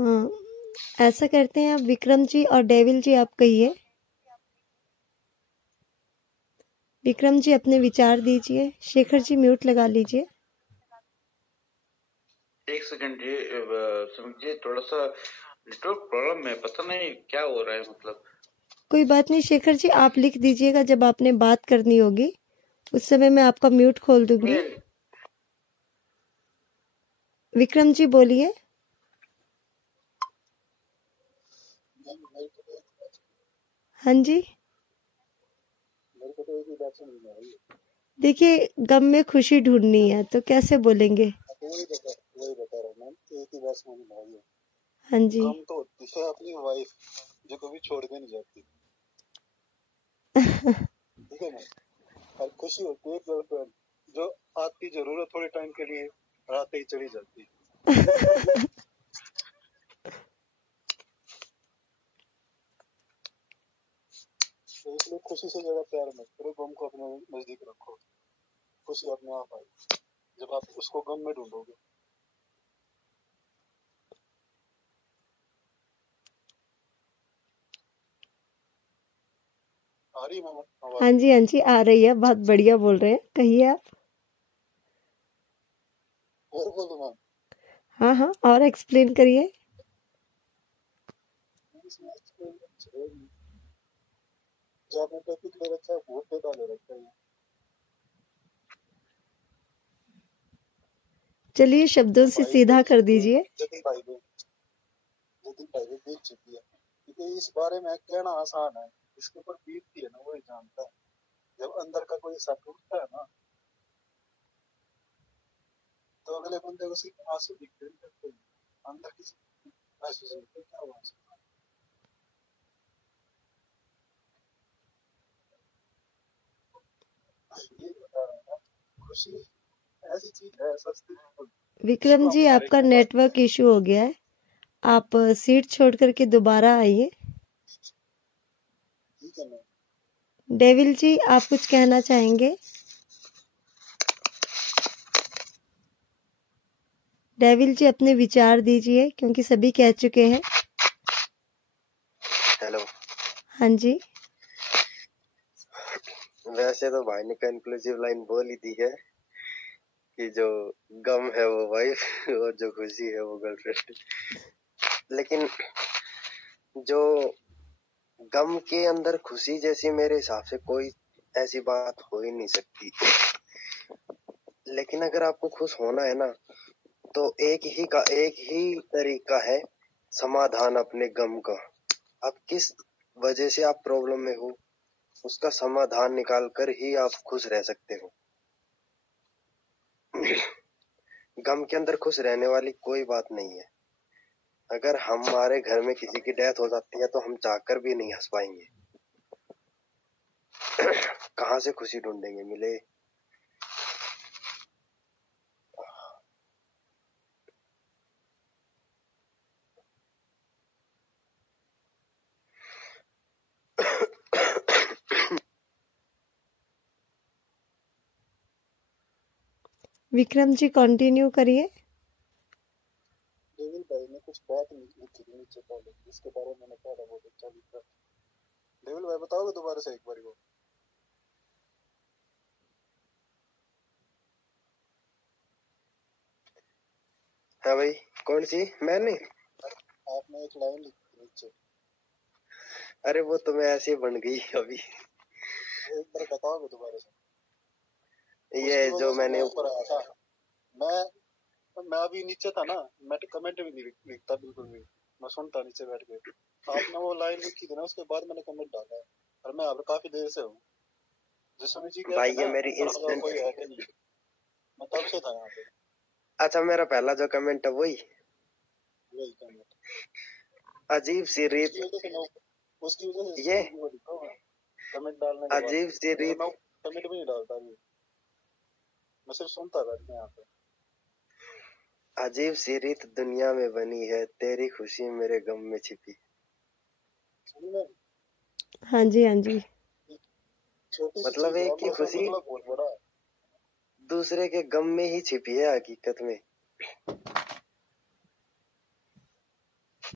हैं। ऐसा करते हैं, अब विक्रम जी और डेविल जी आप कहिए। विक्रम जी अपने विचार दीजिए, शेखर जी म्यूट लगा लीजिए। एक सेकंड जी, समझिए थोड़ा सा नेटवर्क प्रॉब्लम है, पता नहीं क्या हो रहा है, मतलब कोई बात नहीं शेखर जी, आप लिख दीजिएगा जब आपने बात करनी होगी, उस समय मैं आपका म्यूट खोल दूंगी। विक्रम जी बोलिए। हाँ जी, देखिए गम में खुशी ढूंढनी है तो कैसे बोलेंगे? हाँ जी, गम तो होती है अपनी वाइफ जो कभी छोड़ के नहीं जाती, ठीक है ना। और खुशी होती है गर्लफ्रेंड जो आपकी जरूरत थोड़े टाइम के लिए रात ही चली जाती है। तो इसलिए खुशी से ज्यादा प्यार मत करो, गम को अपने नजदीक रखो। खुशी अपने आप आएगी जब आप उसको गम में ढूंढोगे। आ रही है आवाज? हाँ जी आ रही है, बहुत बढ़िया बोल रहे हैं, कहिए आप। और बोलो मैम। हाँ और एक्सप्लेन करिए। जो आपने टॉपिक ले रखा है बहुत बेदा ले रखा है। चलिए शब्दों से सीधा कर दीजिए। जतिन भाई भी बीत चुकी है, क्योंकि इस बारे में कहना आसान है, इसके ऊपर बीतती है ना वही जानता है। जब अंदर का कोई शक उठता है ना, तो अगले बंदे को सिर्फ आंसू दिखते हैं, अंदर किसी महसूस होता है क्या हुआ। ये बता रहा था, खुशी ऐसी चीज है सस्ती। विक्रम जी आपका नेटवर्क इशू हो गया है, आप सीट छोड़ करके दोबारा आइए। ठीक है मैम। डेविल जी आप कुछ कहना चाहेंगे? डेविल जी अपने विचार दीजिए क्योंकि सभी कह चुके हैं। हेलो। हाँ जी, वैसे तो भाई ने कंक्लूसिव लाइन बोल ही दी है कि जो गम है वो वाइफ और जो खुशी है वो गर्लफ्रेंड, लेकिन जो गम के अंदर खुशी जैसी मेरे हिसाब से कोई ऐसी बात हो ही नहीं सकती। लेकिन अगर आपको खुश होना है ना, तो एक ही तरीका है समाधान अपने गम का। अब किस वजह से आप प्रॉब्लम में हो, उसका समाधान निकाल कर ही आप खुश रह सकते हो। गम के अंदर खुश रहने वाली कोई बात नहीं है। अगर हमारे घर में किसी की डेथ हो जाती है तो हम चाहकर भी नहीं हंस पाएंगे। कहाँ से खुशी ढूंढेंगे? मिले विक्रम जी कंटिन्यू करिए। डेविल भाई ने कुछ बात लिखी थी नीचे पहले, इसके बारे में मैंने कहा था बहुत अच्छा लिखा। देवल भाई बताओगे दोबारा से एक बार वो? हाँ भाई, कौन सी? मैंने आपने एक लाइन लिखी थी नीचे, अरे वो तो मैं ऐसे ही बन गई अभी। एक बार बताओगे दोबारा से? ये उसकी जो वजह से मैंने मैं ऊपर आया था। मैं अभी नीचे था ना, मैं तो कमेंट भी नहीं लिखता बिल्कुल भी, मैं सुनता नीचे बैठ के। आपने वो लाइन लिखी थी ना, उसके बाद मैंने कमेंट डाला है, और मैं अब काफी देर से हूँ। जिसमें जी भाई कहते ये ना मेरी अंदर इंस्टेंट, कोई है कि नहीं, मैं तब से था यहाँ पे। अच्छा मेरा पहला जो कमेंट है वही वही कमेंट, अजीब सी रीत, उसकी वजह से ये कमेंट डालने के बाद अजीब सी रीत, मैं कमेंट भी नहीं डालता अभी, मैं सिर्फ सुनता बैठ के यहाँ पे। अजीब सी रीत दुनिया में बनी है, तेरी खुशी मेरे गम में छिपी। हाँ जी, हाँ जी। मतलब है कि खुशी बहुत बड़ा है। दूसरे के गम में ही छिपी है हकीकत में।